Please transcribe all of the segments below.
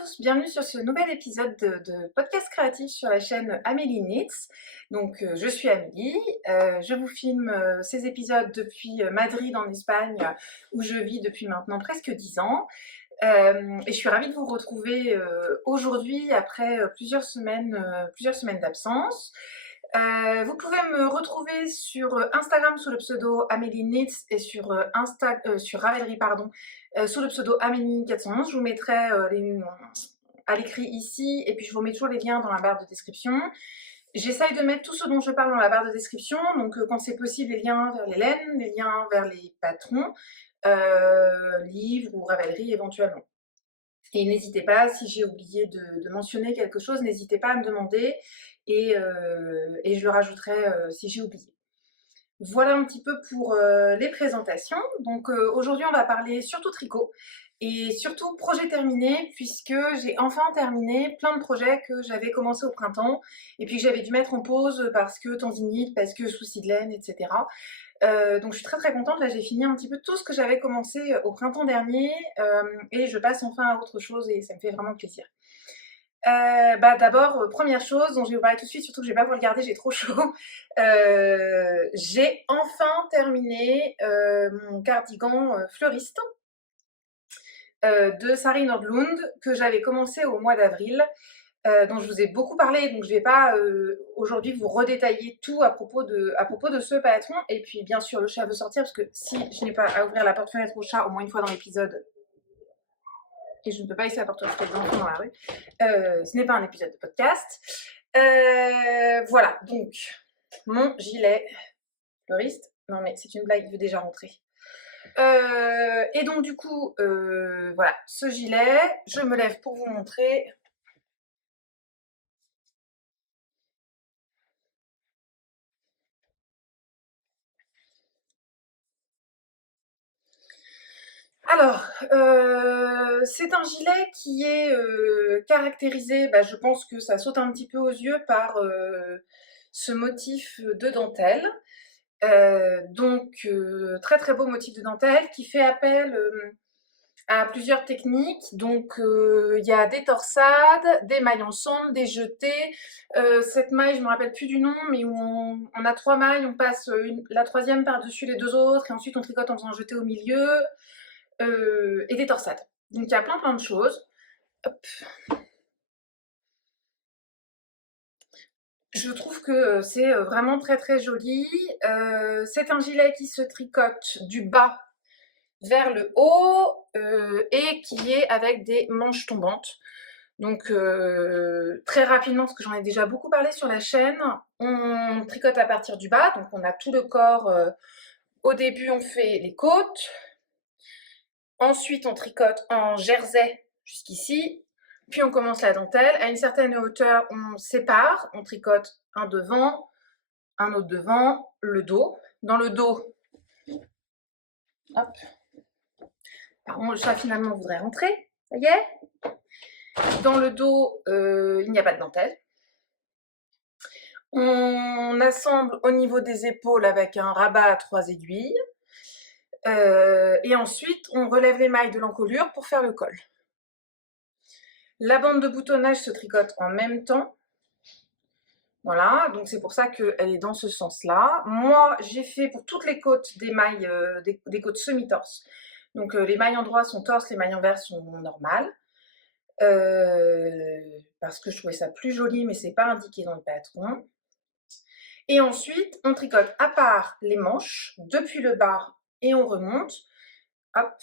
tous, bienvenue sur ce nouvel épisode de podcast créatif sur la chaîne Amélie Knits. Donc je suis Amélie, je vous filme ces épisodes depuis Madrid en Espagne où je vis depuis maintenant presque 10 ans. Et je suis ravie de vous retrouver aujourd'hui après plusieurs semaines d'absence. Vous pouvez me retrouver sur Instagram sous le pseudo Amélie Knits et sur Ravelry sous le pseudo Amélie 411. Je vous mettrai à l'écrit ici et puis je vous mets toujours les liens dans la barre de description. J'essaye de mettre tout ce dont je parle dans la barre de description, donc quand c'est possible, les liens vers les laines, les liens vers les patrons, livres ou Ravelry éventuellement. Et n'hésitez pas, si j'ai oublié de mentionner quelque chose, n'hésitez pas à me demander et je le rajouterai si j'ai oublié. Voilà un petit peu pour les présentations. Donc aujourd'hui, on va parler surtout tricot et surtout projet terminé, puisque j'ai enfin terminé plein de projets que j'avais commencé au printemps et puis que j'avais dû mettre en pause parce que tendinite, parce que soucis de laine, etc. Donc je suis très très contente, là j'ai fini un petit peu tout ce que j'avais commencé au printemps dernier et je passe enfin à autre chose et ça me fait vraiment plaisir. D'abord, première chose dont je vais vous parler tout de suite, surtout que je vais pas vous regarder, j'ai trop chaud. J'ai enfin terminé mon cardigan fleuriste de Sari Nordlund que j'avais commencé au mois d'avril. Dont je vous ai beaucoup parlé, donc je ne vais pas aujourd'hui vous redétailler tout à propos de ce patron. Et puis bien sûr le chat veut sortir parce que si je n'ai pas à ouvrir la porte-fenêtre au chat au moins une fois dans l'épisode, et je ne peux pas laisser la porte-fenêtre d'enfant dans la rue, ce n'est pas un épisode de podcast. Voilà, donc mon gilet fleuriste, non mais c'est une blague, il veut déjà rentrer. Et donc du coup, voilà, ce gilet, je me lève pour vous montrer. Alors, c'est un gilet qui est caractérisé, je pense que ça saute un petit peu aux yeux par ce motif de dentelle. Donc, très très beau motif de dentelle qui fait appel à plusieurs techniques. Donc, il y a des torsades, des mailles ensemble, des jetés. Cette maille, je ne me rappelle plus du nom, mais où on a 3 mailles, on passe la troisième par-dessus les 2 autres, et ensuite on tricote en faisant un jeté au milieu. Et des torsades. Donc il y a plein de choses. Hop. Je trouve que c'est vraiment très très joli. C'est un gilet qui se tricote du bas vers le haut et qui est avec des manches tombantes. Donc très rapidement, parce que j'en ai déjà beaucoup parlé sur la chaîne, on tricote à partir du bas, donc on a tout le corps. Au début, on fait les côtes. Ensuite, on tricote en jersey jusqu'ici. Puis on commence la dentelle. À une certaine hauteur, on sépare. On tricote un devant, un autre devant, le dos. Dans le dos, hop. Pardon, le chat finalement voudrait rentrer. Ça y est. Dans le dos, il n'y a pas de dentelle. On assemble au niveau des épaules avec un rabat à 3 aiguilles. Et ensuite, on relève les mailles de l'encolure pour faire le col. La bande de boutonnage se tricote en même temps. Voilà, donc c'est pour ça qu'elle est dans ce sens-là. Moi, j'ai fait pour toutes les côtes des mailles, des côtes semi-torse. Donc les mailles en droit sont torse, les mailles en vert sont normales. Parce que je trouvais ça plus joli, mais c'est pas indiqué dans le patron. Et ensuite, on tricote à part les manches, depuis le bas, et on remonte. Hop,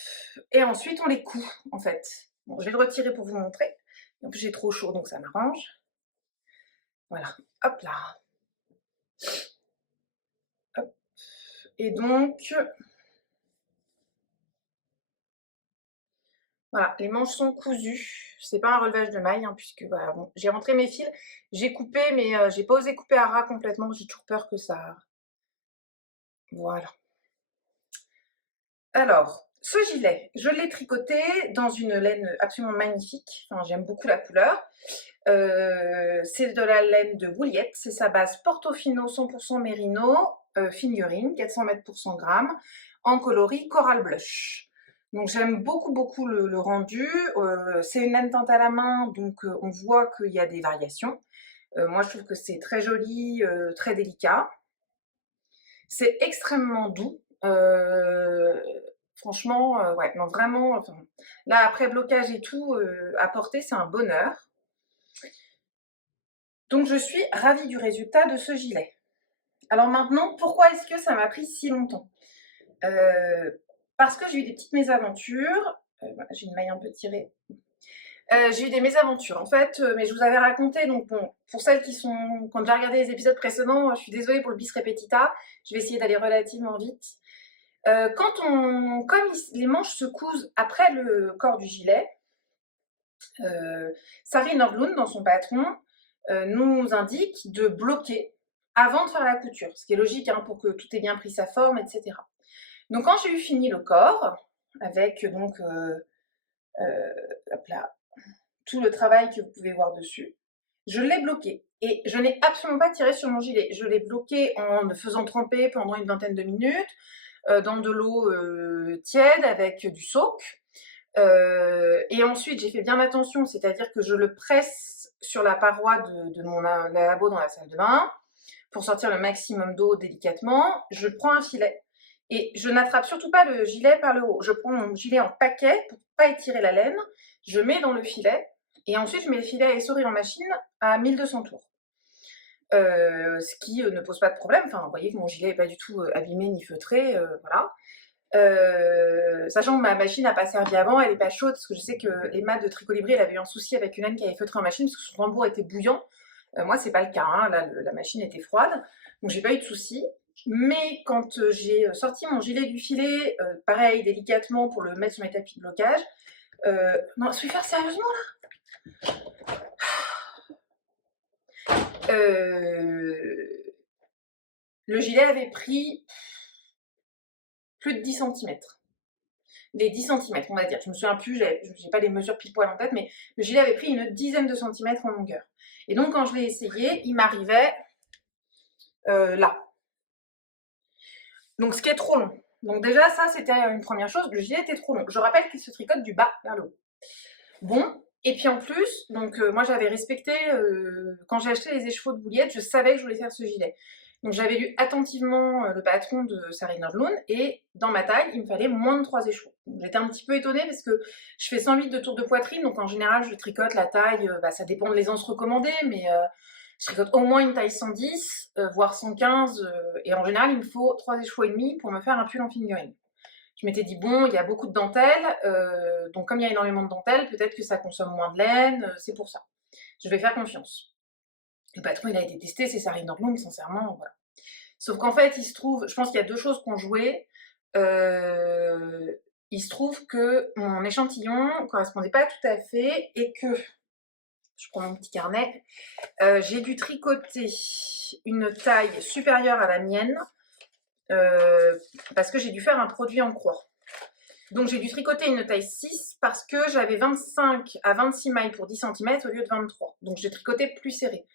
et ensuite on les coud, en fait. Bon, je vais le retirer pour vous montrer. En plus, j'ai trop chaud, donc ça m'arrange. Voilà, hop là. Hop. Et donc, voilà, les manches sont cousues. C'est pas un relevage de maille, hein, puisque voilà, bon, j'ai rentré mes fils, j'ai coupé, mais j'ai pas osé couper à ras complètement. J'ai toujours peur que ça. Voilà. Alors, ce gilet, je l'ai tricoté dans une laine absolument magnifique. Enfin, j'aime beaucoup la couleur. C'est de la laine de Woolyette. C'est sa base Portofino 100% Merino, figurine, 400 mètres pour 100 grammes, en coloris Coral Blush. Donc j'aime beaucoup, beaucoup le rendu. C'est une laine teinte à la main, donc on voit qu'il y a des variations. Moi, je trouve que c'est très joli, très délicat. C'est extrêmement doux. Franchement, ouais, non, vraiment, enfin, là, après blocage et tout, à porter, c'est un bonheur. Donc, je suis ravie du résultat de ce gilet. Alors maintenant, pourquoi est-ce que ça m'a pris si longtemps? Parce que j'ai eu des petites mésaventures. Voilà, j'ai une maille un peu tirée. J'ai eu des mésaventures en fait, mais je vous avais raconté, donc bon, pour celles qui sont, quand j'ai regardé les épisodes précédents, je suis désolée pour le bis repetita, je vais essayer d'aller relativement vite. Comme les manches se cousent après le corps du gilet, Sari Nordlund, dans son patron, nous indique de bloquer avant de faire la couture, ce qui est logique hein, pour que tout ait bien pris sa forme, etc. Donc quand j'ai eu fini le corps, avec donc hop là, tout le travail que vous pouvez voir dessus, je l'ai bloqué. Et je n'ai absolument pas tiré sur mon gilet. Je l'ai bloqué en le faisant tremper pendant une vingtaine de minutes dans de l'eau tiède avec du soak. Et ensuite, j'ai fait bien attention, c'est-à-dire que je le presse sur la paroi de mon lavabo dans la salle de bain pour sortir le maximum d'eau délicatement. Je prends un filet et je n'attrape surtout pas le gilet par le haut. Je prends mon gilet en paquet pour ne pas étirer la laine. Je mets dans le filet et ensuite je mets le filet à essorer en machine à 1200 tours. Ce qui ne pose pas de problème. Enfin, vous voyez que mon gilet n'est pas du tout abîmé ni feutré, voilà. Sachant que ma machine n'a pas servi avant, elle n'est pas chaude, parce que je sais que Emma de Tricolibri, elle avait eu un souci avec une laine qui avait feutré en machine, parce que son tambour était bouillant. Moi, c'est pas le cas, hein. Là, la machine était froide, donc j'ai pas eu de souci. Mais quand j'ai sorti mon gilet du filet, pareil, délicatement, pour le mettre sur mes tapis de blocage, non, Swiffer, sérieusement, là le gilet avait pris plus de 10 cm. Les 10 cm, on va dire. Je me souviens plus, j'ai pas les mesures pile poil en tête, mais le gilet avait pris une dizaine de centimètres en longueur. Et donc, quand je l'ai essayé, il m'arrivait là. Donc, ce qui est trop long. Donc, déjà, ça, c'était une première chose. Le gilet était trop long. Je rappelle qu'il se tricote du bas vers le haut. Bon. Et puis en plus, donc moi j'avais respecté, quand j'ai acheté les écheveaux de Bouliette, je savais que je voulais faire ce gilet. Donc j'avais lu attentivement le patron de Sari Nordlund et dans ma taille, il me fallait moins de 3 écheveaux. J'étais un petit peu étonnée parce que je fais 108 de tour de poitrine, donc en général je tricote la taille, ça dépend de l'aisance recommandée, mais je tricote au moins une taille 110, voire 115, et en général il me faut 3 écheveaux et demi pour me faire un pull en fingering. Je m'étais dit, bon, il y a beaucoup de dentelle, donc comme il y a énormément de dentelle, peut-être que ça consomme moins de laine, c'est pour ça. Je vais faire confiance. Le patron, il a été testé, c'est Sari Nordlund, sincèrement, voilà. Sauf qu'en fait, il se trouve, je pense qu'il y a 2 choses qui ont joué. Il se trouve que mon échantillon ne correspondait pas tout à fait et que, je prends mon petit carnet, j'ai dû tricoter une taille supérieure à la mienne, parce que j'ai dû faire un produit en croix. Donc j'ai dû tricoter une taille 6 parce que j'avais 25 à 26 mailles pour 10 cm au lieu de 23. Donc j'ai tricoté plus serré.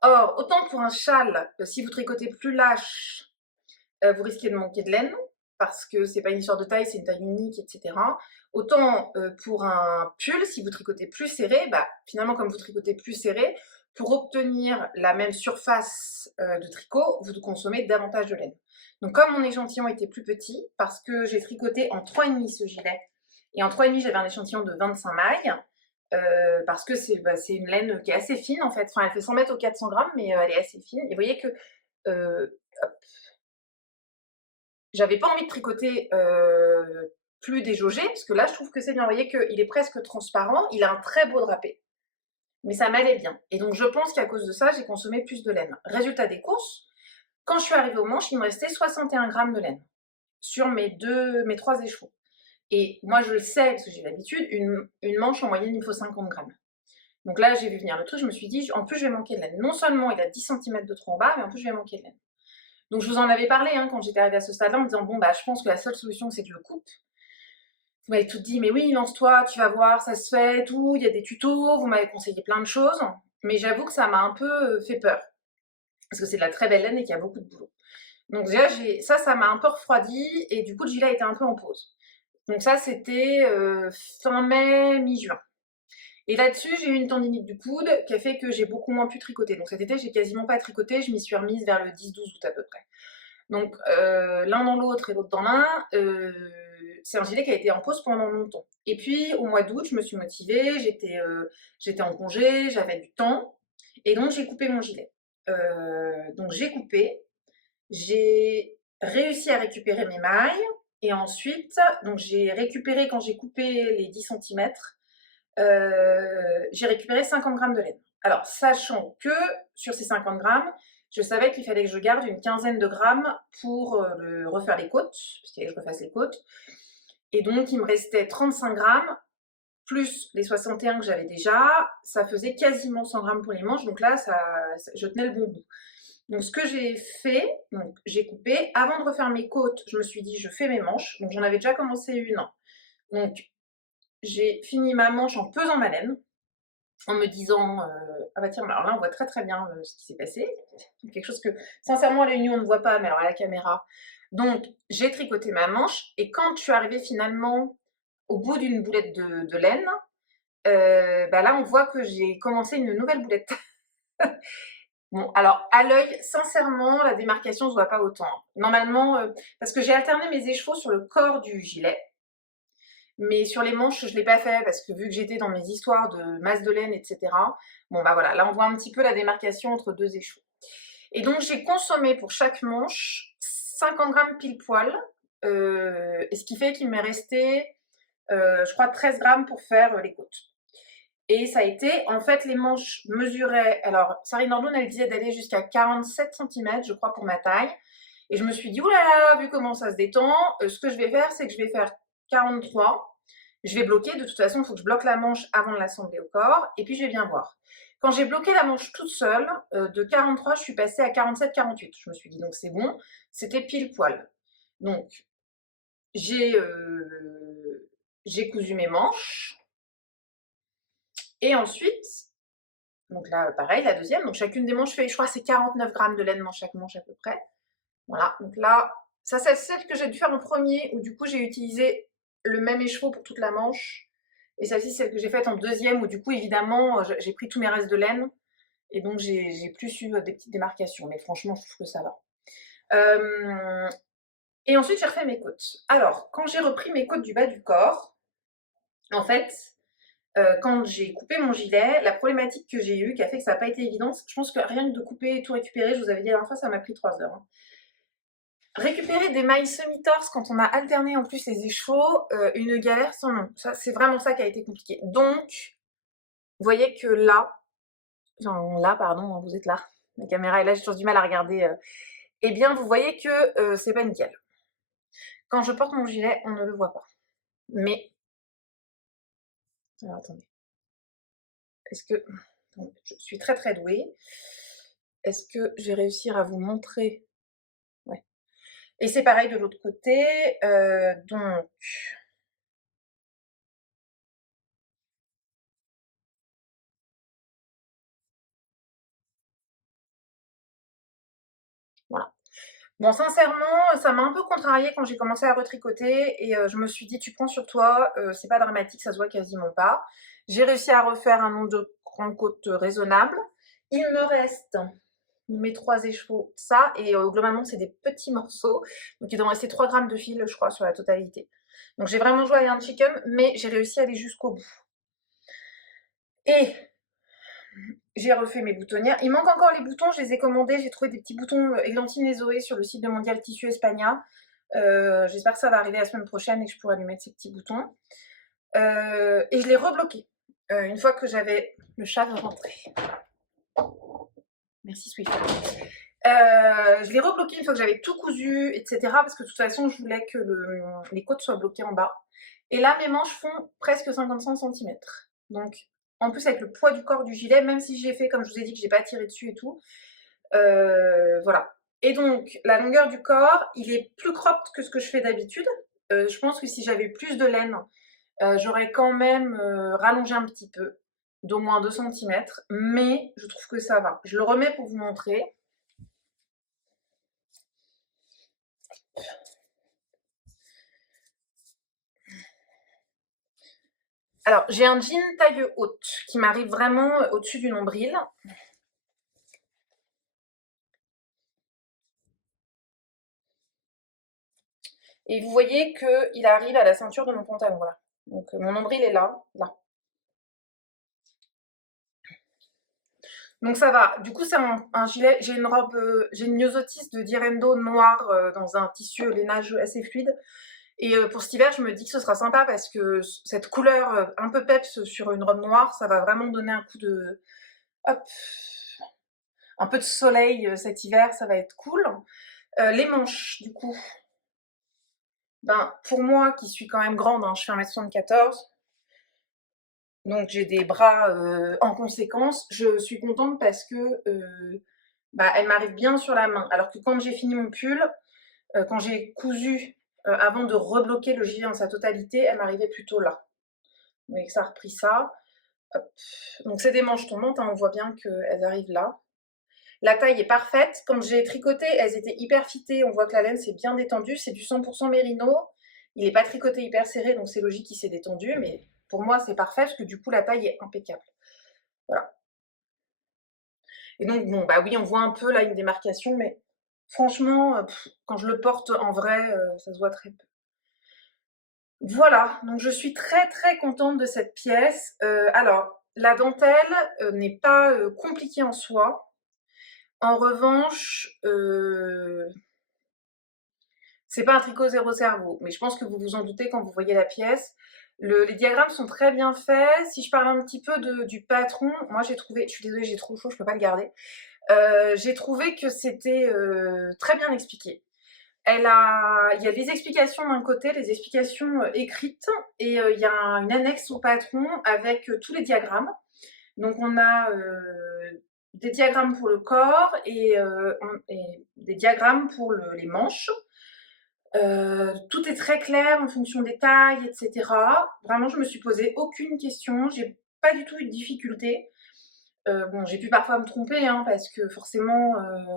Or, autant pour un châle, si vous tricotez plus lâche, vous risquez de manquer de laine, parce que c'est pas une histoire de taille, c'est une taille unique, etc. Autant pour un pull, si vous tricotez plus serré, finalement comme vous tricotez plus serré, pour obtenir la même surface de tricot, vous consommez davantage de laine. Donc comme mon échantillon était plus petit, parce que j'ai tricoté en 3,5 ce gilet, et en 3,5 j'avais un échantillon de 25 mailles, parce que c'est une laine qui est assez fine en fait, enfin elle fait 100 mètres au 400 grammes, mais elle est assez fine, et vous voyez que j'avais pas envie de tricoter plus déjaugé, parce que là je trouve que c'est bien, vous voyez qu'il est presque transparent, il a un très beau drapé, mais ça m'allait bien, et donc je pense qu'à cause de ça j'ai consommé plus de laine. Résultat des courses, quand je suis arrivée aux manches, il me restait 61 grammes de laine sur mes 3 écheveaux. Et moi je le sais, parce que j'ai l'habitude, une manche en moyenne il me faut 50 grammes. Donc là j'ai vu venir le truc, je me suis dit, en plus je vais manquer de laine. Non seulement il a 10 cm de trop en bas, mais en plus je vais manquer de laine. Donc je vous en avais parlé hein, quand j'étais arrivée à ce stade-là en me disant, bon je pense que la seule solution c'est que je le coupe. Vous m'avez tout dit, mais oui, lance-toi, tu vas voir, ça se fait, tout, il y a des tutos, vous m'avez conseillé plein de choses, mais j'avoue que ça m'a un peu fait peur, parce que c'est de la très belle laine et qu'il y a beaucoup de boulot. Donc déjà, ça m'a un peu refroidi, et du coup, le gilet était un peu en pause. Donc ça, c'était fin mai, mi-juin. Et là-dessus, j'ai eu une tendinite du coude qui a fait que j'ai beaucoup moins pu tricoter. Donc cet été, j'ai quasiment pas tricoté, je m'y suis remise vers le 10-12 août à peu près. Donc l'un dans l'autre et l'autre dans l'un, c'est un gilet qui a été en pause pendant longtemps. Et puis au mois d'août, je me suis motivée, j'étais en congé, j'avais du temps, et donc j'ai coupé mon gilet. Donc j'ai coupé, j'ai réussi à récupérer mes mailles, et ensuite, donc j'ai récupéré quand j'ai coupé les 10 centimètres, j'ai récupéré 50 grammes de laine. Alors, sachant que sur ces 50 grammes, je savais qu'il fallait que je garde une quinzaine de grammes pour refaire les côtes, parce qu'il fallait que je refasse les côtes. Et donc, il me restait 35 grammes, plus les 61 que j'avais déjà, ça faisait quasiment 100 grammes pour les manches, donc là, je tenais le bon bout. Donc, ce que j'ai fait, donc j'ai coupé. Avant de refaire mes côtes, je me suis dit, je fais mes manches. Donc, j'en avais déjà commencé une. Donc, j'ai fini ma manche en pesant ma laine, en me disant ah bah tiens, alors là on voit très très bien ce qui s'est passé, quelque chose que sincèrement à la on ne voit pas, mais alors à la caméra. Donc j'ai tricoté ma manche, et quand je suis arrivée finalement au bout d'une boulette de laine, bah là on voit que j'ai commencé une nouvelle boulette. Bon, alors à l'œil, sincèrement, la démarcation se voit pas autant. Normalement, parce que j'ai alterné mes écheveaux sur le corps du gilet, mais sur les manches, je ne l'ai pas fait parce que vu que j'étais dans mes histoires de masse de laine, etc. Bon, bah voilà, là on voit un petit peu la démarcation entre deux écheveaux. Et donc j'ai consommé pour chaque manche 50 grammes pile poil, et ce qui fait qu'il m'est resté, je crois, 13 grammes pour faire les côtes. Et ça a été, en fait, les manches mesuraient, alors Sarine Nordon, elle disait d'aller jusqu'à 47 cm, je crois, pour ma taille. Et je me suis dit, oulala, vu comment ça se détend, ce que je vais faire, c'est que je vais faire 43. Je vais bloquer, de toute façon, il faut que je bloque la manche avant de l'assembler au corps, et puis je vais bien voir. Quand j'ai bloqué la manche toute seule, de 43, je suis passée à 47-48. Je me suis dit, donc c'est bon, c'était pile poil. Donc, j'ai cousu mes manches, et ensuite, donc là, pareil, la deuxième, donc chacune des manches fait, je crois, c'est 49 grammes de laine dans chaque manche à peu près. Voilà, donc là, ça c'est celle que j'ai dû faire en premier, où du coup j'ai utilisé le même écheveau pour toute la manche. Et celle-ci, celle que j'ai faite en deuxième, où du coup, évidemment, j'ai pris tous mes restes de laine. Et donc, j'ai plus eu des petites démarcations. Mais franchement, je trouve que ça va. Et ensuite, j'ai refait mes côtes. Alors, quand j'ai repris mes côtes du bas du corps, en fait, quand j'ai coupé mon gilet, la problématique que j'ai eue, qui a fait que ça n'a pas été évident, je pense que rien que de couper et tout récupérer, je vous avais dit la dernière fois, ça m'a pris 3 heures. Hein. Récupérer des mailles semi-torse quand on a alterné en plus les écheveaux, une galère sans nom. C'est vraiment ça qui a été compliqué. Donc, vous voyez que là, pardon, vous êtes là, la caméra est là, j'ai toujours du mal à regarder. Eh bien, vous voyez que c'est pas nickel. Quand je porte mon gilet, on ne le voit pas. Mais, alors attendez, est-ce que, je suis très très douée. Est-ce que je vais réussir à vous montrer? Ouais. Et c'est pareil de l'autre côté, donc... Voilà. Bon, sincèrement, ça m'a un peu contrariée quand j'ai commencé à retricoter, et je me suis dit, tu prends sur toi, c'est pas dramatique, ça se voit quasiment pas. J'ai réussi à refaire un nombre de grandes côtes raisonnable. Il me reste mes 3 écheveaux, ça, et globalement, c'est des petits morceaux. Donc, il doit me rester 3 grammes de fil, je crois, sur la totalité. Donc, j'ai vraiment joué à un chicken, mais j'ai réussi à aller jusqu'au bout. Et j'ai refait mes boutonnières. Il manque encore les boutons, je les ai commandés. J'ai trouvé des petits boutons Églantine et Zoé sur le site de Mondial Tissu Espagna. J'espère que ça va arriver la semaine prochaine et que je pourrai lui mettre ces petits boutons. Et je l'ai rebloqué une fois que j'avais le chat rentré. Merci Swift. Je l'ai rebloqué une fois que j'avais tout cousu, etc. Parce que de toute façon, je voulais que les côtes soient bloquées en bas. Et là, mes manches font presque 55 cm. Donc, en plus, avec le poids du corps du gilet, même si j'ai fait, comme je vous ai dit, que j'ai pas tiré dessus et tout, voilà. Et donc, la longueur du corps, il est plus cropped que ce que je fais d'habitude. Je pense que si j'avais plus de laine, j'aurais quand même rallongé un petit peu, d'au moins 2 cm, mais je trouve que ça va. Je le remets pour vous montrer. Alors, j'ai un jean taille haute qui m'arrive vraiment au-dessus du nombril. Et vous voyez qu'il arrive à la ceinture de mon pantalon, voilà. Donc mon nombril est là, là. Donc ça va. Du coup, c'est un gilet. J'ai une robe, j'ai une myosotis de Direndo noire dans un tissu lainage assez fluide. Et pour cet hiver, je me dis que ce sera sympa parce que cette couleur un peu peps sur une robe noire, ça va vraiment donner un coup de... Hop, un peu de soleil cet hiver, ça va être cool. Les manches, du coup, ben, pour moi qui suis quand même grande, hein, je fais 1m74, donc j'ai des bras en conséquence, je suis contente parce que bah, elle m'arrive bien sur la main. Alors que quand j'ai fini mon pull, quand j'ai cousu avant de rebloquer le gilet dans sa totalité, elle m'arrivait plutôt là. Vous voyez que ça a repris ça. Hop. Donc c'est des manches tombantes, hein, on voit bien qu'elles arrivent là. La taille est parfaite. Quand j'ai tricoté, elles étaient hyper fitées. On voit que la laine s'est bien détendue. C'est du 100% mérino. Il n'est pas tricoté hyper serré, donc c'est logique qu'il s'est détendu. Mais pour moi, c'est parfait parce que du coup, la taille est impeccable. Voilà. Et donc, bon, bah oui, on voit un peu là une démarcation, mais franchement, quand je le porte en vrai, ça se voit très peu. Voilà, donc je suis très très contente de cette pièce. Alors, la dentelle n'est pas compliquée en soi. En revanche, c'est pas un tricot zéro cerveau, mais je pense que vous vous en doutez quand vous voyez la pièce. Les diagrammes sont très bien faits. Si je parle un petit peu du patron, moi j'ai trouvé, je suis désolée, j'ai trop chaud, je peux pas le garder. J'ai trouvé que c'était très bien expliqué. Il y a des explications d'un côté, des explications écrites, et il y a une annexe au patron avec tous les diagrammes. Donc on a des diagrammes pour le corps et des diagrammes pour les manches. Tout est très clair en fonction des tailles, etc. Vraiment, je me suis posé aucune question, j'ai pas du tout eu de difficulté. Bon, j'ai pu parfois me tromper, hein, parce que forcément,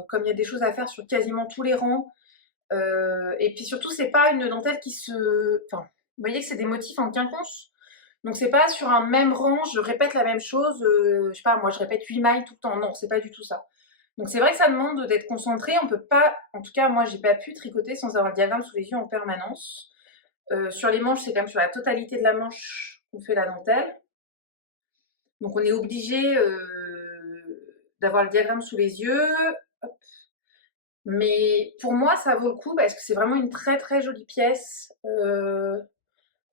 comme il y a des choses à faire sur quasiment tous les rangs, et puis surtout, c'est pas une dentelle qui se... Enfin, vous voyez que c'est des motifs en quinconce. Donc c'est pas sur un même rang, je répète la même chose, je sais pas, moi je répète 8 mailles tout le temps. Non, c'est pas du tout ça. Donc c'est vrai que ça demande d'être concentré. On peut pas, en tout cas moi j'ai pas pu tricoter sans avoir le diagramme sous les yeux en permanence. Sur les manches, c'est quand même sur la totalité de la manche qu'on fait la dentelle. Donc on est obligé d'avoir le diagramme sous les yeux. Mais pour moi, ça vaut le coup parce que c'est vraiment une très très jolie pièce,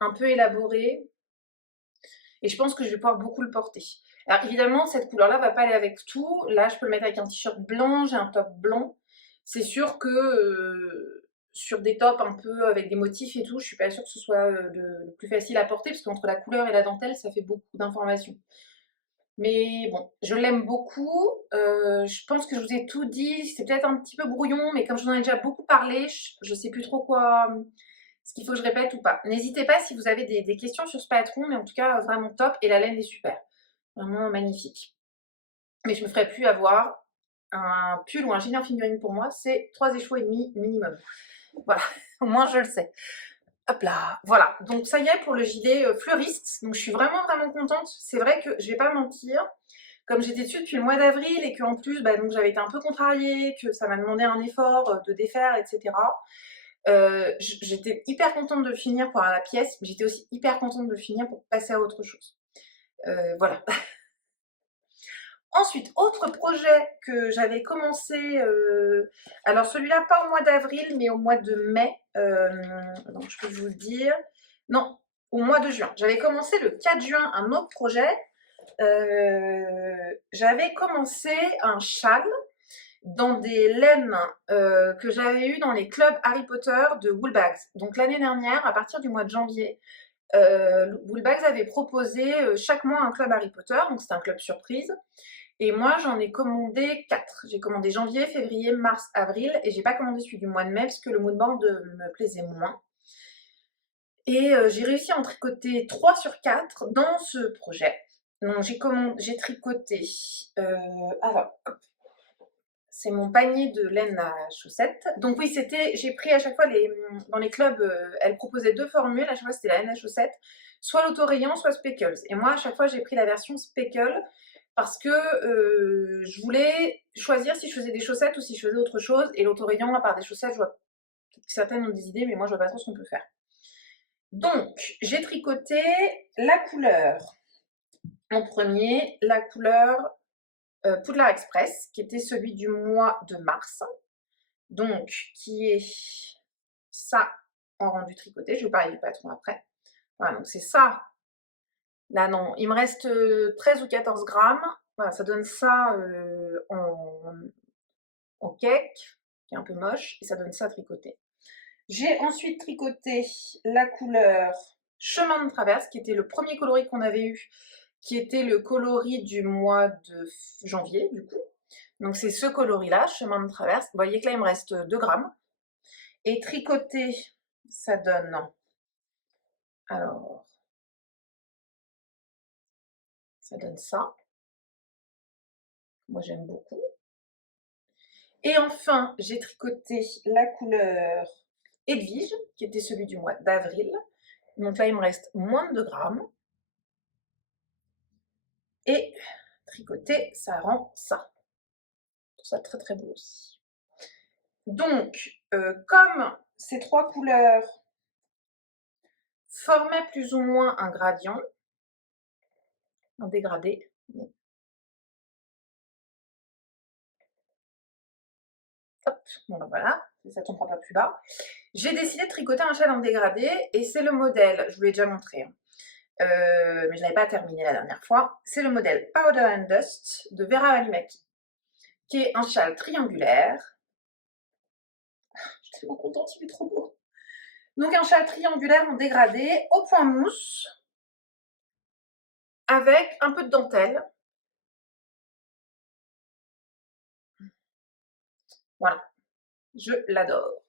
un peu élaborée. Et je pense que je vais pouvoir beaucoup le porter. Alors évidemment, cette couleur-là va pas aller avec tout. Là, je peux le mettre avec un t-shirt blanc, j'ai un top blanc. C'est sûr que sur des tops un peu avec des motifs et tout, je suis pas sûre que ce soit le plus facile à porter parce qu'entre la couleur et la dentelle, ça fait beaucoup d'informations. Mais bon, je l'aime beaucoup. Je pense que je vous ai tout dit. C'est peut-être un petit peu brouillon, mais comme je vous en ai déjà beaucoup parlé, je sais plus trop quoi, ce qu'il faut que je répète ou pas. N'hésitez pas si vous avez des questions sur ce patron, mais en tout cas, vraiment top. Et la laine est super. Vraiment magnifique. Mais je me ferai plus avoir un pull ou un gilet en figurine pour moi. C'est 3 échos et demi minimum. Voilà, au moins je le sais. Hop là, voilà. Donc ça y est pour le gilet fleuriste. Donc je suis vraiment vraiment contente. C'est vrai que je vais pas mentir, comme j'étais dessus depuis le mois d'avril et qu'en plus bah, donc j'avais été un peu contrariée, que ça m'a demandé un effort de défaire, etc. J'étais hyper contente de le finir pour la pièce, mais j'étais aussi hyper contente de le finir pour passer à autre chose. Voilà. Ensuite, autre projet que j'avais commencé, alors celui-là pas au mois d'avril, mais au mois de mai, donc je peux vous le dire, non, au mois de juin. J'avais commencé le 4 juin un autre projet, j'avais commencé un châle dans des laines que j'avais eu dans les clubs Harry Potter de Woolbags. Donc l'année dernière, à partir du mois de janvier, Woolbags avait proposé chaque mois un club Harry Potter, donc c'était un club surprise. Et moi, j'en ai commandé 4. J'ai commandé janvier, février, mars, avril. Et j'ai pas commandé celui du mois de mai parce que le moodboard me plaisait moins. Et j'ai réussi à en tricoter 3 sur 4 dans ce projet. Donc j'ai tricoté... alors, c'est mon panier de laine à chaussettes. Donc oui, j'ai pris à chaque fois, dans les clubs, elles proposaient 2 formules, à chaque fois c'était la laine à chaussettes, soit l'autorayant, soit Speckles. Et moi, à chaque fois, j'ai pris la version Speckle parce que je voulais choisir si je faisais des chaussettes ou si je faisais autre chose. Et l'autorayant, à part des chaussettes, je vois peut-être que certaines ont des idées, mais moi, je vois pas trop ce qu'on peut faire. Donc, j'ai tricoté la couleur. En premier, la couleur Poudlard Express, qui était celui du mois de mars. Donc, qui est ça en rendu tricoté. Je vais vous parler du patron après. Voilà, donc c'est ça. Là, non, il me reste 13 ou 14 grammes. Voilà, ça donne ça en cake, qui est un peu moche, et ça donne ça tricoté. J'ai ensuite tricoté la couleur Chemin de traverse, qui était le premier coloris qu'on avait eu, qui était le coloris du mois de janvier, du coup. Donc c'est ce coloris-là, Chemin de traverse. Vous voyez que là, il me reste 2 grammes. Et tricoter, ça donne... Alors... Ça donne ça. Moi, j'aime beaucoup. Et enfin, j'ai tricoté la couleur Edwige, qui était celui du mois d'avril. Donc là, il me reste moins de 2 grammes. Et tricoter, ça rend ça. Je trouve ça très très beau aussi. Donc, comme ces 3 couleurs formaient plus ou moins un gradient, un dégradé, hop, bon ben voilà, ça tombera pas plus bas. J'ai décidé de tricoter un châle en dégradé et c'est le modèle, je vous l'ai déjà montré, hein. Mais je n'avais pas terminé la dernière fois. C'est le modèle Powder and Dust de Vera Valimaki, qui est un châle triangulaire. Je suis tellement contente, il est trop beau. Donc un châle triangulaire en dégradé au point mousse avec un peu de dentelle. Voilà, je l'adore.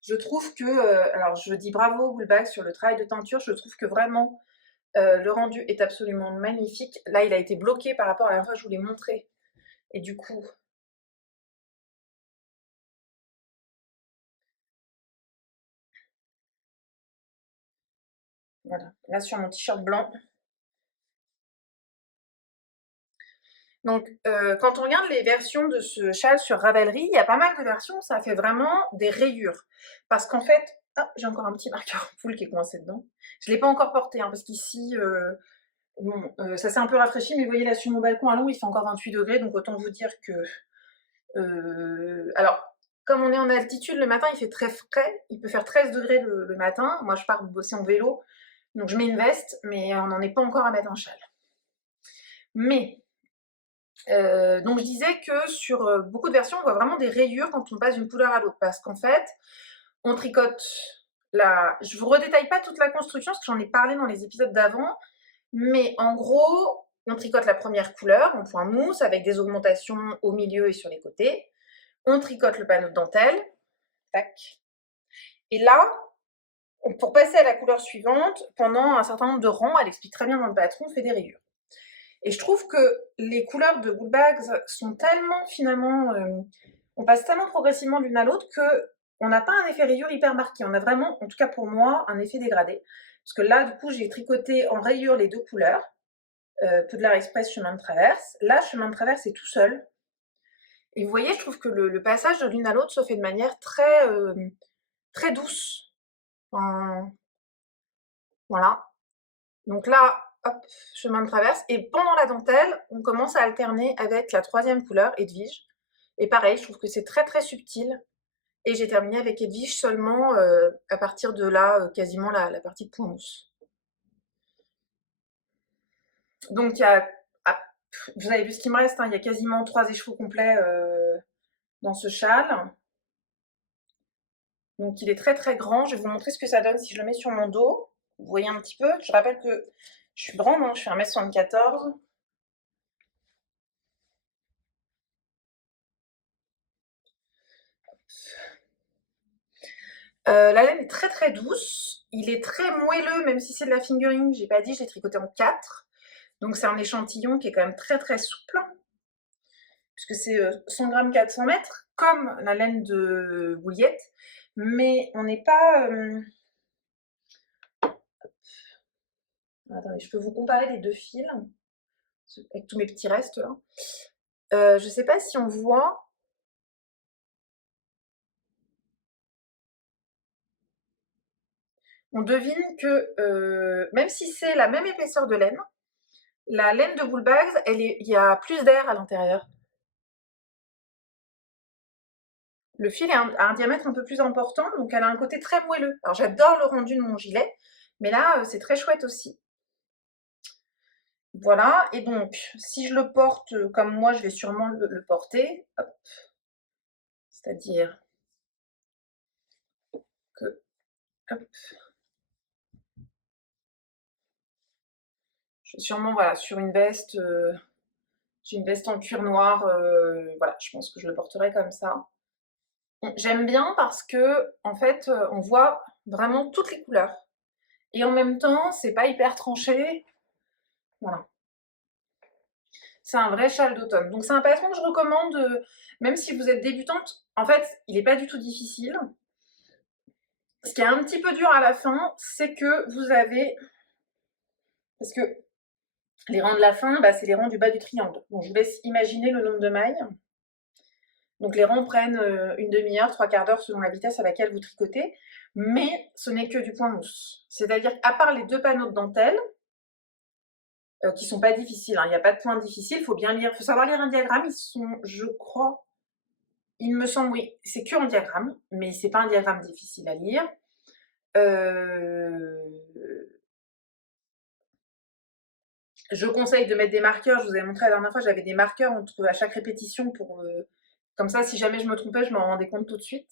Je trouve que, alors je dis bravo Woolbag sur le travail de teinture, je trouve que vraiment le rendu est absolument magnifique. Là, il a été bloqué par rapport à la fois que je vous l'ai montré. Et du coup, voilà, là sur mon t-shirt blanc. Donc, quand on regarde les versions de ce châle sur Ravelry, il y a pas mal de versions, ça fait vraiment des rayures. Parce qu'en fait, ah, j'ai encore un petit marqueur poule qui est coincé dedans. Je ne l'ai pas encore porté, hein, parce qu'ici, bon, ça s'est un peu rafraîchi, mais vous voyez là sur mon balcon à Londres, il fait encore 28 degrés, donc autant vous dire que... alors, comme on est en altitude, le matin, il fait très frais, il peut faire 13 degrés le matin. Moi, je pars bosser en vélo, donc je mets une veste, mais on n'en est pas encore à mettre un châle. Mais... donc je disais que sur beaucoup de versions, on voit vraiment des rayures quand on passe d'une couleur à l'autre, parce qu'en fait, on tricote la... Je vous redétaille pas toute la construction, parce que j'en ai parlé dans les épisodes d'avant, mais en gros, on tricote la première couleur en point mousse, avec des augmentations au milieu et sur les côtés. On tricote le panneau de dentelle, tac. Et là, pour passer à la couleur suivante, pendant un certain nombre de rangs, elle explique très bien dans le patron, on fait des rayures. Et je trouve que les couleurs de Woolbags sont tellement finalement... on passe tellement progressivement l'une à l'autre qu'on n'a pas un effet rayure hyper marqué. On a vraiment, en tout cas pour moi, un effet dégradé. Parce que là, du coup, j'ai tricoté en rayure les 2 couleurs. Poudlard Express, Chemin de traverse. Là, Chemin de traverse est tout seul. Et vous voyez, je trouve que le passage de l'une à l'autre se fait de manière très, très douce. Voilà. Donc là, hop, chemin de traverse. Et pendant la dentelle, on commence à alterner avec la 3e couleur, Edwige. Et pareil, je trouve que c'est très très subtil. Et j'ai terminé avec Edwige seulement à partir de là, quasiment la partie de point mousse. Donc il y a... Ah, vous avez vu ce qu'il me reste, hein, il y a quasiment 3 écheveaux complets dans ce châle. Donc il est très très grand. Je vais vous montrer ce que ça donne si je le mets sur mon dos. Vous voyez un petit peu. Je rappelle que je suis grande, hein, je fais 1m74. La laine est très très douce. Il est très moelleux, même si c'est de la fingering. J'ai pas dit, je l'ai tricoté en 4. Donc c'est un échantillon qui est quand même très très souple. puisque c'est 100 grammes 400 mètres, comme la laine de Bouliette, mais on n'est pas... Attendez, je peux vous comparer les deux fils, avec tous mes petits restes là. Je sais pas si on voit... On devine que, même si c'est la même épaisseur de laine, la laine de Woolbags, il y a plus d'air à l'intérieur. Le fil a un diamètre un peu plus important, donc elle a un côté très moelleux. Alors j'adore le rendu de mon gilet, mais là c'est très chouette aussi. Voilà, et donc si je le porte comme moi je vais sûrement le porter, c'est-à-dire que, hop, je vais sûrement, voilà, sur une veste, j'ai une veste en cuir noir, voilà, je pense que je le porterai comme ça. J'aime bien parce que, en fait, on voit vraiment toutes les couleurs. Et en même temps, c'est pas hyper tranché. Voilà. C'est un vrai châle d'automne. Donc c'est un patron que je recommande, même si vous êtes débutante. En fait, il n'est pas du tout difficile. Ce qui est un petit peu dur à la fin, c'est que vous avez... Parce que les rangs de la fin, bah, c'est les rangs du bas du triangle. Donc je vous laisse imaginer le nombre de mailles. Donc les rangs prennent une demi-heure, trois quarts d'heure selon la vitesse à laquelle vous tricotez. Mais ce n'est que du point mousse. C'est-à-dire qu'à part les deux panneaux de dentelle, qui sont pas difficiles, hein, il n'y a pas de point difficile, il faut bien lire, il faut savoir lire un diagramme, ils sont, je crois, il me semble, oui, c'est que en diagramme, mais c'est pas un diagramme difficile à lire. Je conseille de mettre des marqueurs, je vous avais montré la dernière fois, j'avais des marqueurs à chaque répétition pour... comme ça, si jamais je me trompais, je m'en rendais compte tout de suite.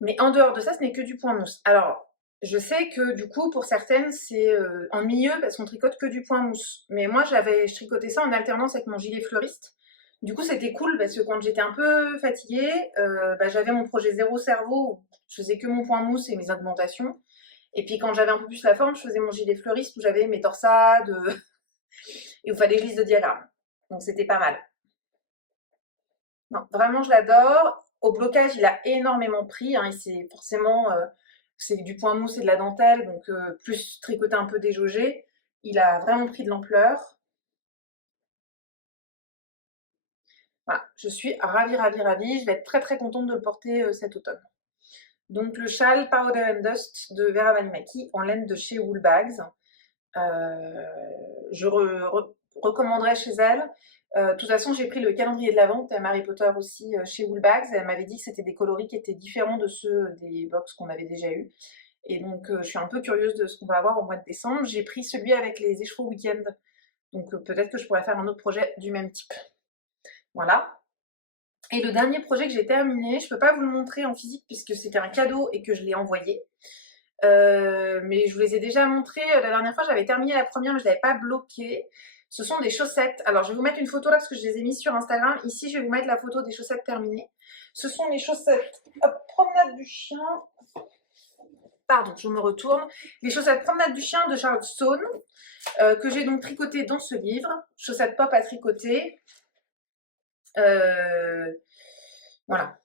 Mais en dehors de ça, ce n'est que du point mousse. Alors, je sais que du coup, pour certaines, c'est ennuyeux parce qu'on tricote que du point mousse. Mais moi, je tricotais ça en alternance avec mon gilet fleuriste. Du coup, c'était cool parce que quand j'étais un peu fatiguée, bah, j'avais mon projet zéro cerveau, où je faisais que mon point mousse et mes augmentations. Et puis quand j'avais un peu plus la forme, je faisais mon gilet fleuriste où j'avais mes torsades et où il fallait que je lise de diagrammes. Donc c'était pas mal. Non, vraiment, je l'adore. Au blocage, il a énormément pris, hein, c'est forcément, c'est du point mousse et de la dentelle, donc plus tricoté un peu déjaugé. Il a vraiment pris de l'ampleur. Voilà, je suis ravie, ravie, ravie. Je vais être très très contente de le porter cet automne. Donc le châle Powder and Dust de Vera Valimaki en laine de chez Woolbags. Je recommanderais chez elle. De toute façon, j'ai pris le calendrier de la vente à Harry Potter aussi chez Woolbags. Elle m'avait dit que c'était des coloris qui étaient différents de ceux des box qu'on avait déjà eu. Et donc, je suis un peu curieuse de ce qu'on va avoir au mois de décembre. J'ai pris celui avec les écheveaux week-end. Donc, peut-être que je pourrais faire un autre projet du même type. Voilà. Et le dernier projet que j'ai terminé, je ne peux pas vous le montrer en physique puisque c'était un cadeau et que je l'ai envoyé. Mais je vous les ai déjà montrés. La dernière fois, j'avais terminé la première, mais je ne l'avais pas bloqué. Ce sont des chaussettes. Alors, je vais vous mettre une photo là parce que je les ai mises sur Instagram. Ici, je vais vous mettre la photo des chaussettes terminées. Ce sont les chaussettes promenade du chien. Pardon, je me retourne. Les chaussettes promenade du chien de Charlotte Stone, que j'ai donc tricotées dans ce livre. Chaussettes pop à tricoter. Voilà.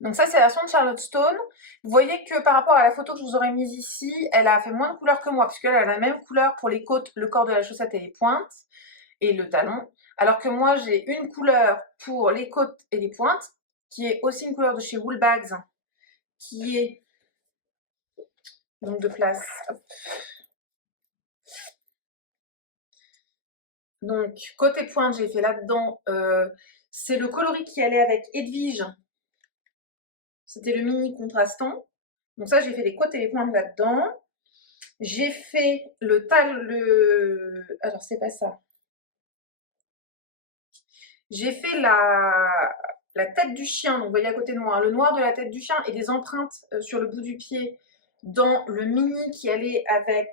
Donc ça, c'est la version de Charlotte Stone. Vous voyez que par rapport à la photo que je vous aurais mise ici, elle a fait moins de couleurs que moi, puisqu'elle a la même couleur pour les côtes, le corps de la chaussette et les pointes, et le talon. Alors que moi, j'ai une couleur pour les côtes et les pointes, qui est aussi une couleur de chez Woolbags, qui est donc de place. Hop. Donc, côté pointe, j'ai fait là-dedans, c'est le coloris qui allait avec Edwige. C'était le mini contrastant. Donc ça, j'ai fait les côtes et les pointes là-dedans. J'ai fait alors, c'est pas ça. J'ai fait la tête du chien, donc vous voyez à côté de moi, hein, le noir de la tête du chien et des empreintes sur le bout du pied dans le mini qui allait avec...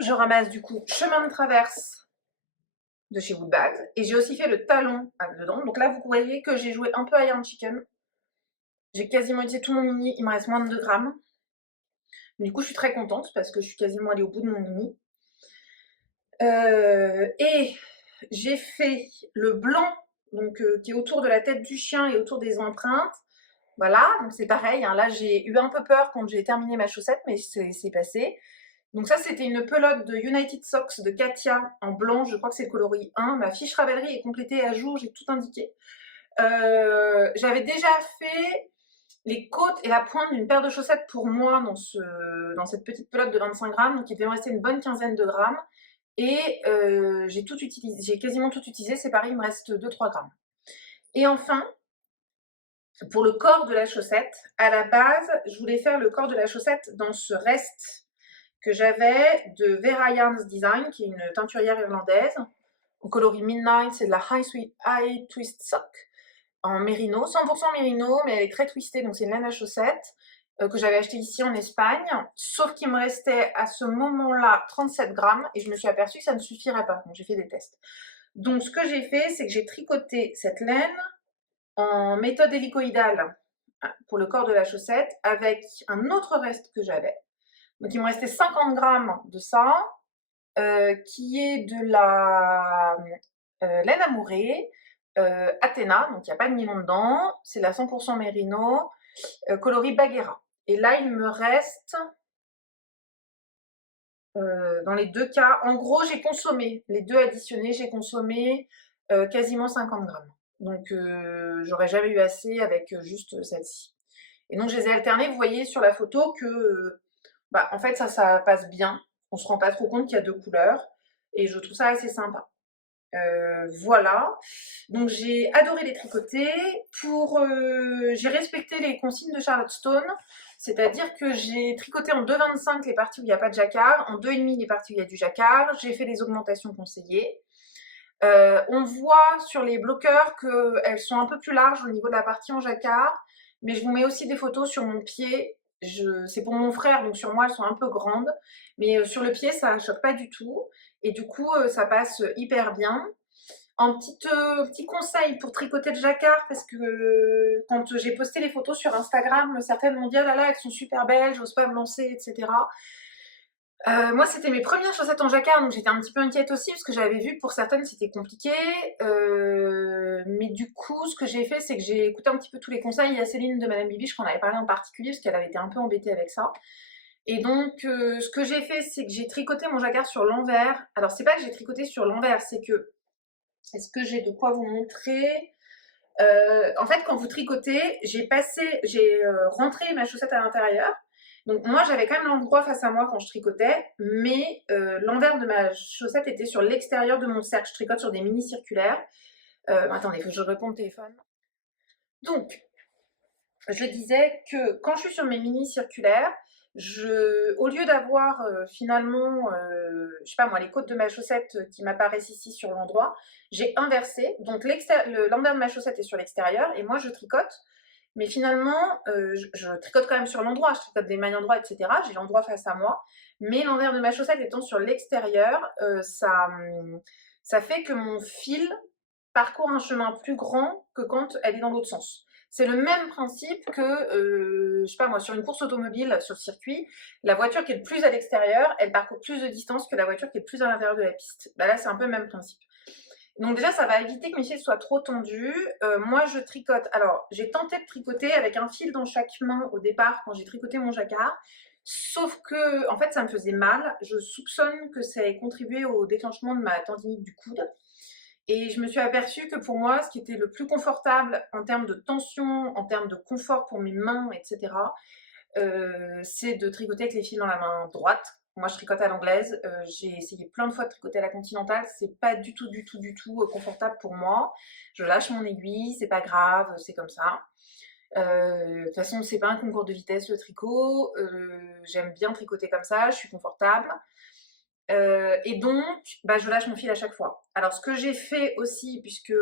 Je ramasse du coup chemin de traverse de chez Woodbags. Et j'ai aussi fait le talon dedans. Donc là, vous voyez que j'ai joué un peu à Yarn Chicken. J'ai quasiment utilisé tout mon mini, il me reste moins de 2 grammes. Mais du coup, je suis très contente parce que je suis quasiment allée au bout de mon mini. Et j'ai fait le blanc, donc qui est autour de la tête du chien et autour des empreintes. Voilà, donc c'est pareil, hein, là j'ai eu un peu peur quand j'ai terminé ma chaussette, mais c'est passé. Donc ça, c'était une pelote de United Socks de Katia en blanc, je crois que c'est le coloris 1. Ma fiche Ravelry est complétée à jour, j'ai tout indiqué. J'avais déjà fait les côtes et la pointe d'une paire de chaussettes pour moi dans cette petite pelote de 25 grammes, donc il devait me rester une bonne quinzaine de grammes. Et j'ai tout utilisé, j'ai quasiment tout utilisé, c'est pareil, il me reste 2-3 grammes. Et enfin, pour le corps de la chaussette, à la base, je voulais faire le corps de la chaussette dans ce reste que j'avais de Vera Yarns Design, qui est une teinturière irlandaise. Au coloris Midnight, c'est de la High Twist Sock en mérino, 100% mérino, mais elle est très twistée, donc c'est une laine à chaussette que j'avais acheté ici en Espagne, sauf qu'il me restait à ce moment-là 37 grammes, et je me suis aperçue que ça ne suffirait pas, donc j'ai fait des tests. Donc ce que j'ai fait, c'est que j'ai tricoté cette laine en méthode hélicoïdale pour le corps de la chaussette, avec un autre reste que j'avais. Donc il me restait 50 grammes de ça, qui est de la laine amourée, Athéna, donc il n'y a pas de nylon dedans, c'est la 100% mérino, coloris Bagheera. Et là, il me reste, dans les deux cas, en gros, j'ai consommé, les deux additionnés, j'ai consommé quasiment 50 grammes. Donc, j'aurais jamais eu assez avec juste celle-ci. Et donc, je les ai alternés. Vous voyez sur la photo que, bah, en fait, ça passe bien. On se rend pas trop compte qu'il y a deux couleurs. Et je trouve ça assez sympa. Voilà, donc j'ai adoré les tricoter. J'ai respecté les consignes de Charlotte Stone, c'est-à-dire que j'ai tricoté en 2,25 les parties où il n'y a pas de jacquard, en 2,5 les parties où il y a du jacquard, j'ai fait les augmentations conseillées. On voit sur les bloqueurs qu'elles sont un peu plus larges au niveau de la partie en jacquard, mais je vous mets aussi des photos sur mon pied. C'est pour mon frère, donc sur moi elles sont un peu grandes, mais sur le pied ça ne choque pas du tout, et du coup ça passe hyper bien. Un petit conseil pour tricoter le jacquard, parce que quand j'ai posté les photos sur Instagram, certaines m'ont dit ah là là, elles sont super belles, j'ose pas me lancer, etc. Moi, c'était mes premières chaussettes en jacquard, donc j'étais un petit peu inquiète aussi, parce que j'avais vu que pour certaines c'était compliqué. Mais du coup, ce que j'ai fait, c'est que j'ai écouté un petit peu tous les conseils. Il y a Céline de Madame Bibiche qu'on avait parlé en particulier, parce qu'elle avait été un peu embêtée avec ça. Et donc, ce que j'ai fait, c'est que j'ai tricoté mon jacquard sur l'envers. Alors, c'est pas que j'ai tricoté sur l'envers, c'est que... Est-ce que j'ai de quoi vous montrer? En fait, quand vous tricotez, j'ai rentré ma chaussette à l'intérieur. Donc moi, j'avais quand même l'endroit face à moi quand je tricotais, mais l'envers de ma chaussette était sur l'extérieur de mon cercle. Je tricote sur des mini circulaires. Attendez, il faut que je réponde au téléphone. Donc, je disais que quand je suis sur mes mini circulaires, au lieu d'avoir finalement, je sais pas moi, les côtes de ma chaussette qui m'apparaissent ici sur l'endroit, j'ai inversé. Donc l'envers de ma chaussette est sur l'extérieur et moi je tricote. Mais finalement, je tricote quand même sur l'endroit, je tricote des mailles endroits, etc. J'ai l'endroit face à moi. Mais l'envers de ma chaussette étant sur l'extérieur, ça fait que mon fil parcourt un chemin plus grand que quand elle est dans l'autre sens. C'est le même principe que, je sais pas moi, sur une course automobile, sur le circuit, la voiture qui est le plus à l'extérieur, elle parcourt plus de distance que la voiture qui est le plus à l'intérieur de la piste. Bah là, c'est un peu le même principe. Donc déjà, ça va éviter que mes fils soient trop tendus. Moi, je tricote. Alors, j'ai tenté de tricoter avec un fil dans chaque main au départ quand j'ai tricoté mon jacquard. Sauf que, en fait, ça me faisait mal. Je soupçonne que ça ait contribué au déclenchement de ma tendinite du coude. Et je me suis aperçue que pour moi, ce qui était le plus confortable en termes de tension, en termes de confort pour mes mains, etc., c'est de tricoter avec les fils dans la main droite. Moi, je tricote à l'anglaise. J'ai essayé plein de fois de tricoter à la continentale. C'est pas du tout confortable pour moi. Je lâche mon aiguille, c'est pas grave, c'est comme ça. De toute façon, c'est pas un concours de vitesse le tricot. J'aime bien tricoter comme ça, je suis confortable. Et donc, bah, je lâche mon fil à chaque fois. Alors, ce que j'ai fait aussi, puisque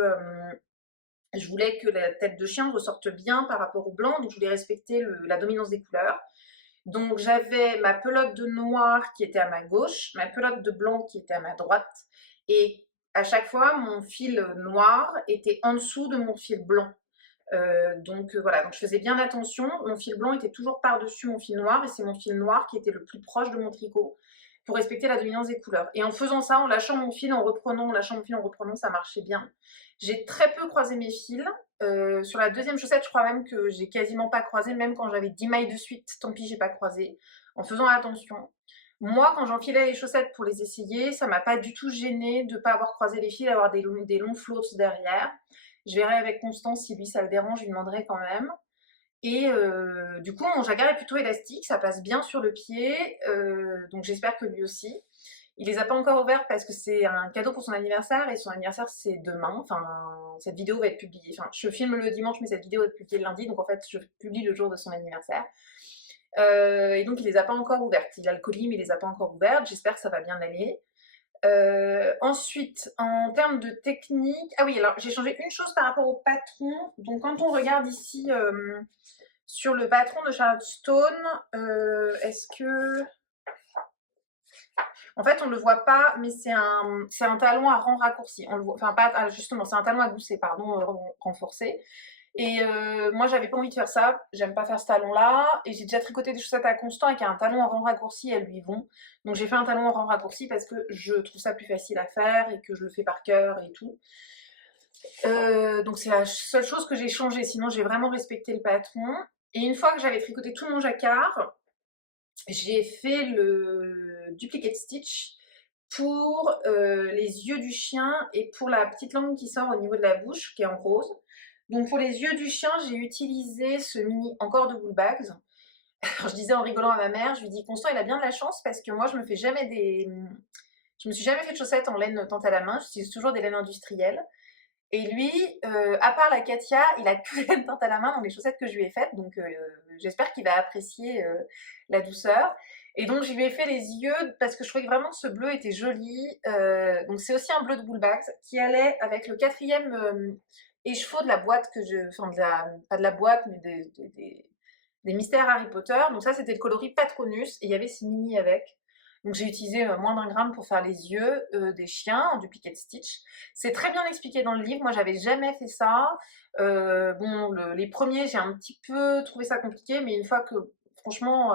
je voulais que la tête de chien ressorte bien par rapport au blanc, donc je voulais respecter la dominance des couleurs. Donc, j'avais ma pelote de noir qui était à ma gauche, ma pelote de blanc qui était à ma droite, et à chaque fois, mon fil noir était en dessous de mon fil blanc. Donc voilà, donc je faisais bien attention. Mon fil blanc était toujours par-dessus mon fil noir, et c'est mon fil noir qui était le plus proche de mon tricot. pour respecter la dominance des couleurs. Et en faisant ça, en lâchant mon fil, en lâchant mon fil, en reprenant, ça marchait bien. J'ai très peu croisé mes fils. Sur la deuxième chaussette, je crois même que j'ai quasiment pas croisé, même quand j'avais 10 mailles de suite, tant pis, j'ai pas croisé, en faisant attention. Moi, quand j'enfilais les chaussettes pour les essayer, ça m'a pas du tout gêné de pas avoir croisé les fils, d'avoir des longs floats derrière. Je verrai avec Constance si lui ça le dérange, je lui demanderai quand même. Et du coup, mon jagger est plutôt élastique, ça passe bien sur le pied, donc j'espère que lui aussi. Il les a pas encore ouvertes parce que c'est un cadeau pour son anniversaire et son anniversaire c'est demain. Enfin, cette vidéo va être publiée. Enfin, je filme le dimanche, mais cette vidéo va être publiée le lundi, donc en fait, je publie le jour de son anniversaire. Et donc, il les a pas encore ouvertes. Il a le colis, mais il les a pas encore ouvertes. J'espère que ça va bien aller. Ensuite, en termes de technique, ah oui, alors j'ai changé une chose par rapport au patron. Donc, quand on regarde ici sur le patron de Charlotte Stone, est-ce que en fait, on ne le voit pas, mais c'est un talon à rang raccourci. On le voit, enfin, pas justement, c'est un talon à gousset, pardon, renforcé. Et moi, j'avais pas envie de faire ça. J'aime pas faire ce talon-là. Et j'ai déjà tricoté des chaussettes à Constant avec un talon à rang raccourci, elles lui vont. Donc, j'ai fait un talon à rang raccourci parce que je trouve ça plus facile à faire et que je le fais par cœur et tout. Donc, c'est la seule chose que j'ai changée. Sinon, j'ai vraiment respecté le patron. Et une fois que j'avais tricoté tout mon jacquard, j'ai fait le duplicate stitch pour les yeux du chien et pour la petite langue qui sort au niveau de la bouche, qui est en rose. Donc pour les yeux du chien, j'ai utilisé ce mini encore de Wool Bags. Alors je disais en rigolant à ma mère, je lui dis Constant, il a bien de la chance parce que moi je me suis jamais fait de chaussettes en laine tente à la main, j'utilise toujours des laines industrielles. Et lui, à part la Katia, il a que laine tente à la main dans les chaussettes que je lui ai faites, donc j'espère qu'il va apprécier la douceur. Et donc je lui ai fait les yeux parce que je trouvais vraiment que ce bleu était joli. Donc c'est aussi un bleu de Wool Bags qui allait avec le quatrième écheveau de la boîte que je, enfin pas de la boîte mais des mystères Harry Potter. Donc ça c'était le coloris Patronus et il y avait ces mini avec. Donc j'ai utilisé moins d'1 gramme pour faire les yeux des chiens en duplicate stitch. C'est très bien expliqué dans le livre, moi j'avais jamais fait ça. Bon, les premiers j'ai un petit peu trouvé ça compliqué, mais une fois que franchement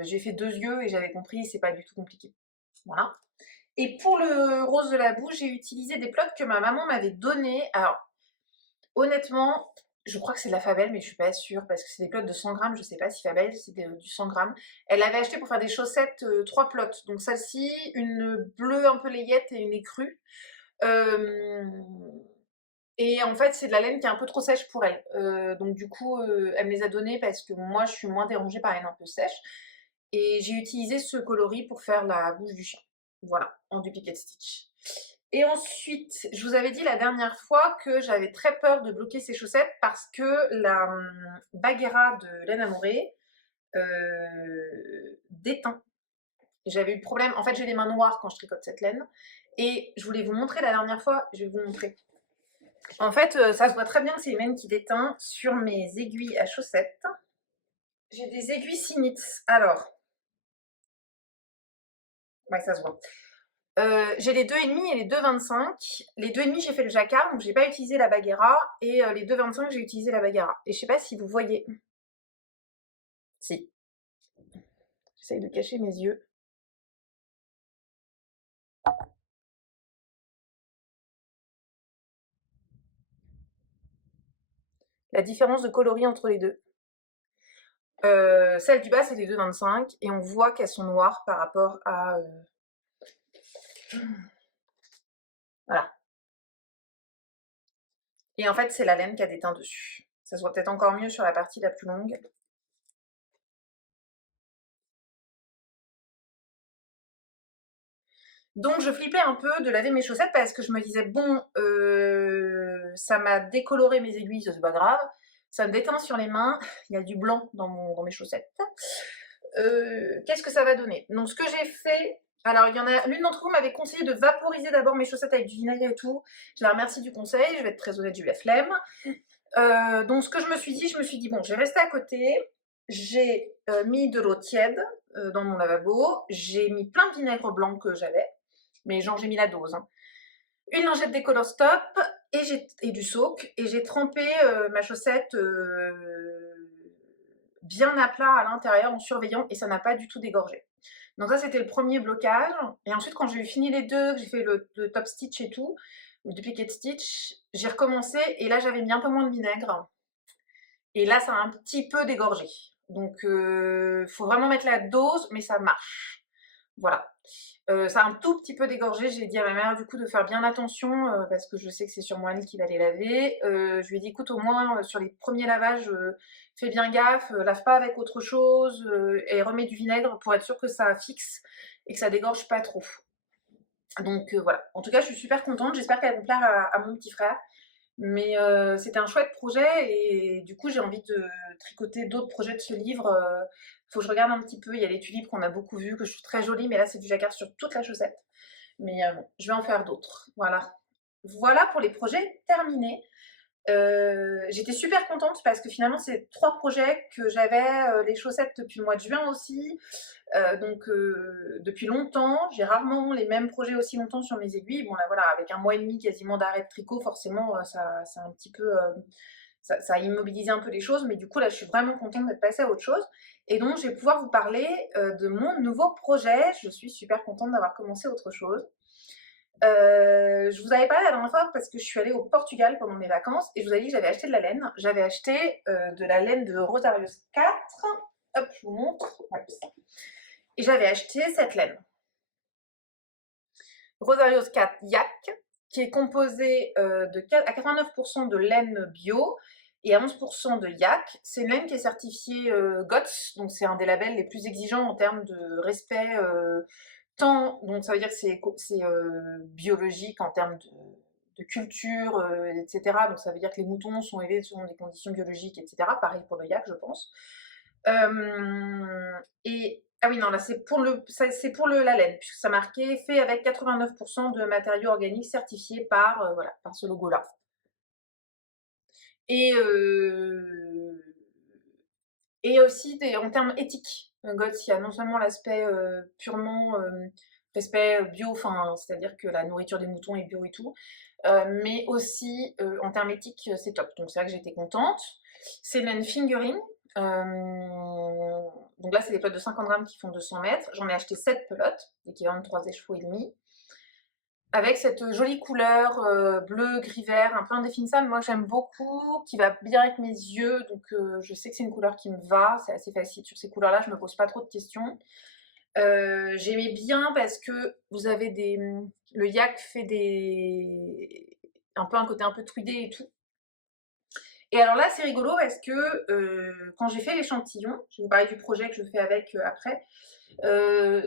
j'ai fait 2 yeux et j'avais compris, c'est pas du tout compliqué. Voilà. Et pour le rose de la bouche, j'ai utilisé des plots que ma maman m'avait donnés. Alors, honnêtement, je crois que c'est de la Fabelle, mais je suis pas sûre parce que c'est des plots de 100 grammes. Je sais pas si Fabelle, c'est du 100 grammes. Elle l'avait acheté pour faire des chaussettes 3 plots. Donc, celle-ci, une bleue un peu layette et une écrue. Et en fait, c'est de la laine qui est un peu trop sèche pour elle. Donc, du coup, elle me les a donnés parce que moi, je suis moins dérangée par la laine un peu sèche. Et j'ai utilisé ce coloris pour faire la bouche du chien. Voilà, en duplicate stitch. Et ensuite, je vous avais dit la dernière fois que j'avais très peur de bloquer ces chaussettes parce que la Bagheera de laine amorée déteint. J'avais eu le problème, en fait j'ai les mains noires quand je tricote cette laine. Et je voulais vous montrer la dernière fois, je vais vous montrer. En fait, ça se voit très bien que c'est une laine qui déteint sur mes aiguilles à chaussettes. J'ai des aiguilles Sinitz. Alors, ouais, ça se voit. J'ai les 2,5 et les 2,25. Les 2,5, j'ai fait le jacquard, donc j'ai pas utilisé la Bagheera. Et les 2,25, j'ai utilisé la Bagheera. Et je sais pas si vous voyez. Si. J'essaye de cacher mes yeux. La différence de coloris entre les deux. Celle du bas, c'est les 2,25. Et on voit qu'elles sont noires par rapport à... Voilà. Et en fait, c'est la laine qui a déteint dessus. Ça se voit peut-être encore mieux sur la partie la plus longue. Donc je flippais un peu de laver mes chaussettes parce que je me disais, bon, ça m'a décoloré mes aiguilles, c'est pas grave. Ça me déteint sur les mains, il y a du blanc dans mes chaussettes. Qu'est-ce que ça va donner? Donc ce que j'ai fait, alors il y en a, l'une d'entre vous m'avait conseillé de vaporiser d'abord mes chaussettes avec du vinaigre et tout. Je la remercie du conseil, je vais être très honnête, j'ai eu la flemme. Donc ce que je me suis dit, bon, je vais rester à côté. J'ai mis de l'eau tiède dans mon lavabo, j'ai mis plein de vinaigre blanc que j'avais, mais genre j'ai mis la dose. Hein. Une lingette Décolor Stop et du soak, et j'ai trempé ma chaussette bien à plat à l'intérieur en surveillant, et ça n'a pas du tout dégorgé. Donc ça, c'était le premier blocage. Et ensuite, quand j'ai eu fini les deux, que j'ai fait le top stitch et tout, ou duplicate stitch, j'ai recommencé et là, j'avais mis un peu moins de vinaigre. Et là, ça a un petit peu dégorgé. Donc, faut vraiment mettre la dose, mais ça marche. Voilà. Ça a un tout petit peu dégorgé. J'ai dit à ma mère, du coup, de faire bien attention, parce que je sais que c'est sur moi qui va les laver. Je lui ai dit, écoute, au moins, sur les premiers lavages, fais bien gaffe, lave pas avec autre chose, et remets du vinaigre pour être sûr que ça fixe et que ça dégorge pas trop. Donc, voilà. En tout cas, je suis super contente. J'espère qu'elle va plaire à mon petit frère. Mais c'était un chouette projet et du coup j'ai envie de tricoter d'autres projets de ce livre. Faut que je regarde un petit peu. Il y a les tulipes qu'on a beaucoup vues, que je trouve très jolies, mais là c'est du jacquard sur toute la chaussette. Mais bon, je vais en faire d'autres. Voilà. Voilà pour les projets terminés. J'étais super contente parce que finalement c'est 3 projets que j'avais, les chaussettes depuis le mois de juin aussi. Donc depuis longtemps, j'ai rarement les mêmes projets aussi longtemps sur mes aiguilles. Bon là voilà, avec un mois et demi quasiment d'arrêt de tricot, forcément ça a un petit peu ça a immobilisé un peu les choses, mais du coup là je suis vraiment contente d'être passée à autre chose. Et donc je vais pouvoir vous parler de mon nouveau projet. Je suis super contente d'avoir commencé autre chose. Je vous avais parlé la dernière fois parce que je suis allée au Portugal pendant mes vacances et je vous avais dit que j'avais acheté de la laine. J'avais acheté de la laine de Rosarios 4. Hop, je vous montre. Hop. Et j'avais acheté cette laine. Rosarios 4 Yak, qui est composée à 89% de laine bio et à 11% de yak. C'est une laine qui est certifiée GOTS, donc c'est un des labels les plus exigeants en termes de respect tant, donc ça veut dire que c'est biologique en termes de culture, etc. Donc ça veut dire que les moutons sont élevés selon des conditions biologiques, etc. Pareil pour le yak, je pense. Et ah oui, non, là c'est pour la laine, puisque ça marquait fait avec 89% de matériaux organiques certifiés par, voilà, par ce logo-là. Et, et aussi en termes éthiques. GOTS, il y a non seulement l'aspect purement respect bio, c'est-à-dire que la nourriture des moutons est bio et tout, mais aussi en termes éthiques, c'est top. Donc c'est là que j'étais contente. C'est laine fingering. Donc là, c'est des pelotes de 50 grammes qui font 200 mètres. J'en ai acheté 7 pelotes, équivalent de 3 écheveaux et demi. Avec cette jolie couleur bleu, gris, vert, un peu indéfinissable. Moi, j'aime beaucoup, qui va bien avec mes yeux. Donc, je sais que c'est une couleur qui me va. C'est assez facile. Sur ces couleurs-là, je me pose pas trop de questions. J'aimais bien parce que vous avez le yak fait un peu un côté un peu tweedé et tout. Et alors là, c'est rigolo parce que quand j'ai fait l'échantillon, je vais vous parler du projet que je fais avec après.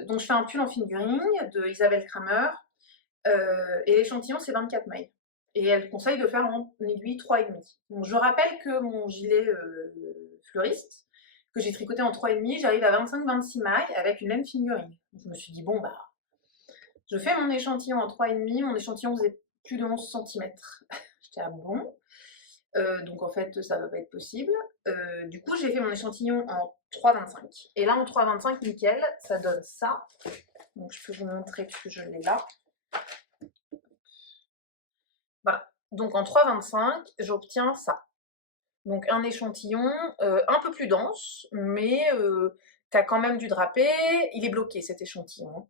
Donc je fais un pull en fingering de Isabelle Kramer. Et l'échantillon, c'est 24 mailles. Et elle conseille de faire en aiguille 3,5. Donc je rappelle que mon gilet fleuriste, que j'ai tricoté en 3,5, j'arrive à 25-26 mailles avec une laine fingering. Donc je me suis dit, bon, bah, je fais mon échantillon en 3,5. Mon échantillon faisait plus de 11 cm. J'étais à bon. Donc en fait, ça va pas être possible. Du coup, j'ai fait mon échantillon en 3,25. Et là, en 3,25, nickel, ça donne ça. Donc je peux vous montrer puisque je l'ai là. Voilà. Donc en 3,25, j'obtiens ça. Donc un échantillon un peu plus dense, mais qui a quand même du drapé. Il est bloqué cet échantillon.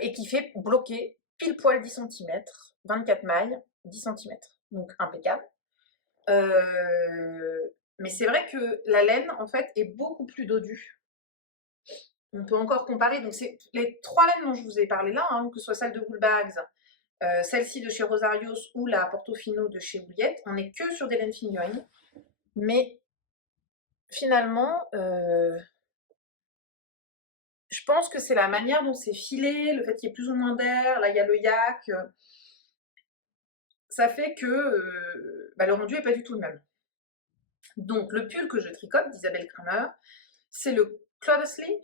Et qui fait bloquer pile poil 10 cm, 24 mailles, 10 cm. Donc impeccable. Mais c'est vrai que la laine, en fait, est beaucoup plus dodue. On peut encore comparer. Donc c'est les 3 laines dont je vous ai parlé là, hein, que ce soit celle de Woolbags, celle-ci de chez Rosarios ou la Portofino de chez Bouillette, on n'est que sur des laines fingering. Mais finalement, je pense que c'est la manière dont c'est filé, le fait qu'il y ait plus ou moins d'air, là il y a le yak, ça fait que le rendu n'est pas du tout le même. Donc le pull que je tricote d'Isabelle Kramer, c'est le Cloudlessly,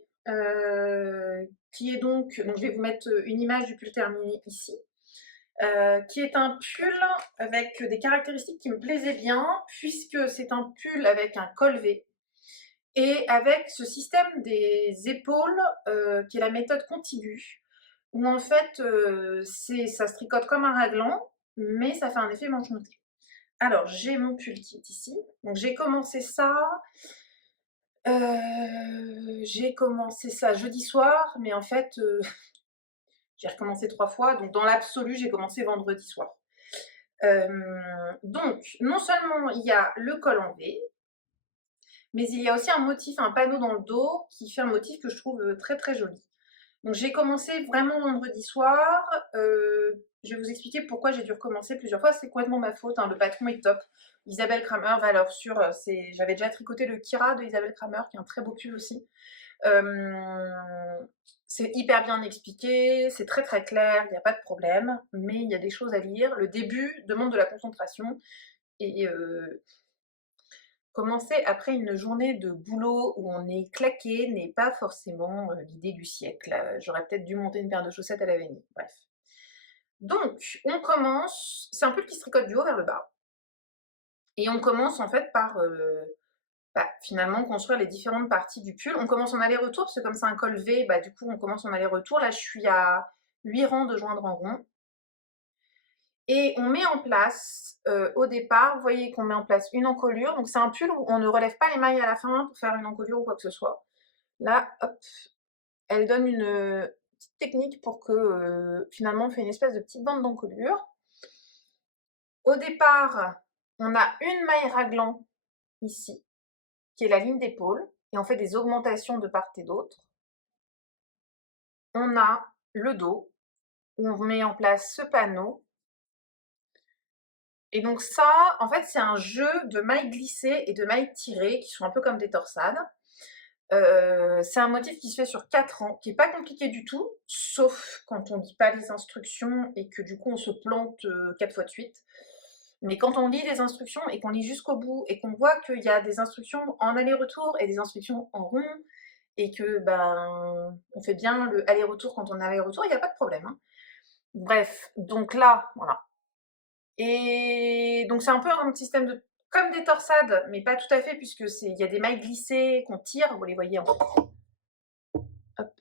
qui est donc je vais vous mettre une image du pull terminé ici, qui est un pull avec des caractéristiques qui me plaisaient bien, puisque c'est un pull avec un col V, et avec ce système des épaules, qui est la méthode contiguë, où en fait, ça se tricote comme un raglan, mais ça fait un effet manche montée. Alors, j'ai mon pull qui est ici. Donc, j'ai commencé ça. j'ai commencé ça jeudi soir, mais en fait, j'ai recommencé 3 fois, donc dans l'absolu, j'ai commencé vendredi soir. Donc, non seulement il y a le col en V, mais il y a aussi un motif, un panneau dans le dos qui fait un motif que je trouve très très joli. Donc j'ai commencé vraiment vendredi soir. Je vais vous expliquer pourquoi j'ai dû recommencer plusieurs fois. C'est complètement ma faute, hein. Le patron est top. Isabelle Kramer, valeur sûre. J'avais déjà tricoté le Kira de Isabelle Kramer, qui est un très beau pull aussi. C'est hyper bien expliqué, c'est très très clair, il n'y a pas de problème, mais il y a des choses à lire. Le début demande de la concentration et commencer après une journée de boulot où on est claqué n'est pas forcément l'idée du siècle. J'aurais peut-être dû monter une paire de chaussettes à l'avenir. Bref. Donc, on commence, c'est un pull qui se tricote du haut vers le bas. Et on commence en fait par finalement construire les différentes parties du pull. On commence en aller-retour, parce que comme c'est un col V, du coup on commence en aller-retour. Là je suis à 8 rangs de joindre en rond. Et on met en place, au départ, vous voyez qu'on met en place une encolure. Donc c'est un pull où on ne relève pas les mailles à la fin pour faire une encolure ou quoi que ce soit. Là, hop, elle donne une petite technique pour que finalement on fait une espèce de petite bande d'encolure. Au départ, on a une maille raglan ici, qui est la ligne d'épaule, et on fait des augmentations de part et d'autre. On a le dos, où on met en place ce panneau. Et donc ça, en fait, c'est un jeu de mailles glissées et de mailles tirées, qui sont un peu comme des torsades. C'est un motif qui se fait sur 4 ans, qui n'est pas compliqué du tout, sauf quand on ne lit pas les instructions et que du coup on se plante 4 fois de suite. Mais quand on lit les instructions et qu'on lit jusqu'au bout et qu'on voit qu'il y a des instructions en aller-retour et des instructions en rond, et que on fait bien le aller-retour quand on est aller-retour, il n'y a pas de problème, hein. Bref, donc là, voilà. Et donc c'est un peu un système de comme des torsades, mais pas tout à fait, puisque il y a des mailles glissées qu'on tire, vous les voyez en fait. Hop,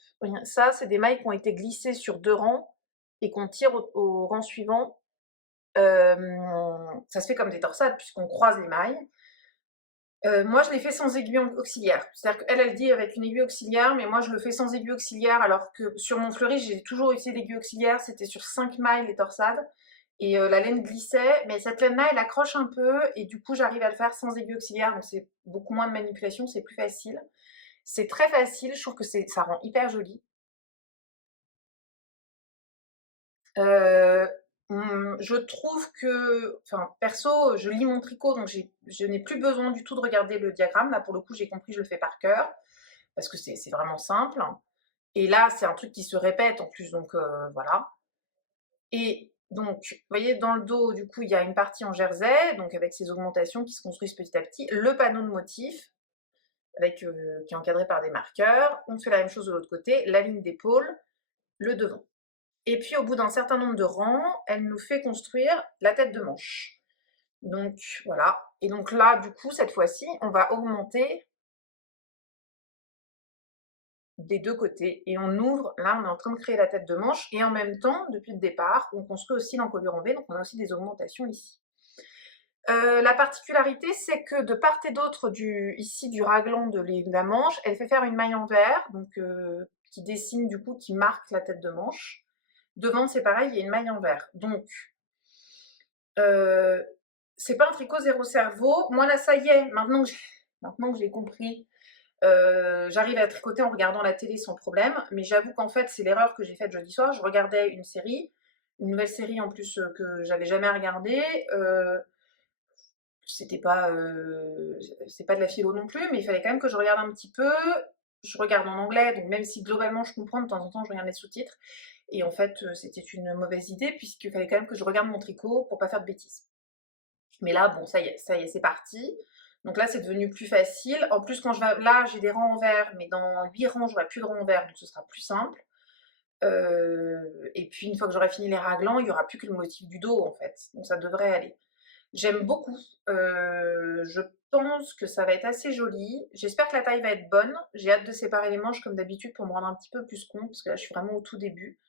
ça, c'est des mailles qui ont été glissées sur 2 rangs et qu'on tire au rang suivant. Ça se fait comme des torsades, puisqu'on croise les mailles. Moi, je l'ai fait sans aiguille auxiliaire. C'est-à-dire qu'elle, elle dit avec une aiguille auxiliaire, mais moi, je le fais sans aiguille auxiliaire, alors que sur mon fleuri, j'ai toujours utilisé l'aiguille auxiliaire. C'était sur 5 mailles, les torsades. Et la laine glissait, mais cette laine-là, elle accroche un peu, et du coup, j'arrive à le faire sans aiguille auxiliaire, donc c'est beaucoup moins de manipulation, c'est plus facile. C'est très facile, je trouve que ça rend hyper joli. Je trouve que, enfin, perso, je lis mon tricot, donc je n'ai plus besoin du tout de regarder le diagramme. Là, pour le coup, j'ai compris, je le fais par cœur, parce que c'est vraiment simple. Et là, c'est un truc qui se répète en plus, donc voilà. Et donc, vous voyez, dans le dos, du coup, il y a une partie en jersey, donc avec ces augmentations qui se construisent petit à petit, le panneau de motif, qui est encadré par des marqueurs. On fait la même chose de l'autre côté, la ligne d'épaule, le devant. Et puis, au bout d'un certain nombre de rangs, elle nous fait construire la tête de manche. Donc, voilà. Et donc là, du coup, cette fois-ci, on va augmenter des deux côtés. Et on ouvre, là, on est en train de créer la tête de manche. Et en même temps, depuis le départ, on construit aussi l'encolure en V. Donc, on a aussi des augmentations ici. La particularité, c'est que de part et d'autre ici du raglan de la manche, elle fait faire une maille en vert, donc qui dessine du coup, qui marque la tête de manche. Devant, c'est pareil, il y a une maille en vert. Donc, c'est pas un tricot zéro cerveau. Moi là, ça y est, maintenant que j'ai compris, j'arrive à tricoter en regardant la télé sans problème. Mais j'avoue qu'en fait, c'est l'erreur que j'ai faite jeudi soir. Je regardais une série, une nouvelle série en plus que j'avais jamais regardée. C'est pas de la philo non plus, mais il fallait quand même que je regarde un petit peu. Je regarde en anglais, donc même si globalement je comprends, de temps en temps je regarde les sous-titres. Et en fait, c'était une mauvaise idée, puisqu'il fallait quand même que je regarde mon tricot pour pas faire de bêtises. Mais là, bon, ça y est, c'est parti. Donc là, c'est devenu plus facile. En plus, quand là, j'ai des rangs en vert, mais dans 8 rangs, j'aurai plus de rangs en vert, donc ce sera plus simple. Et puis, une fois que j'aurai fini les raglans, il n'y aura plus que le motif du dos, en fait. Donc ça devrait aller. J'aime beaucoup. Je pense que ça va être assez joli. J'espère que la taille va être bonne. J'ai hâte de séparer les manches comme d'habitude pour me rendre un petit peu plus compte, parce que là, je suis vraiment au tout début.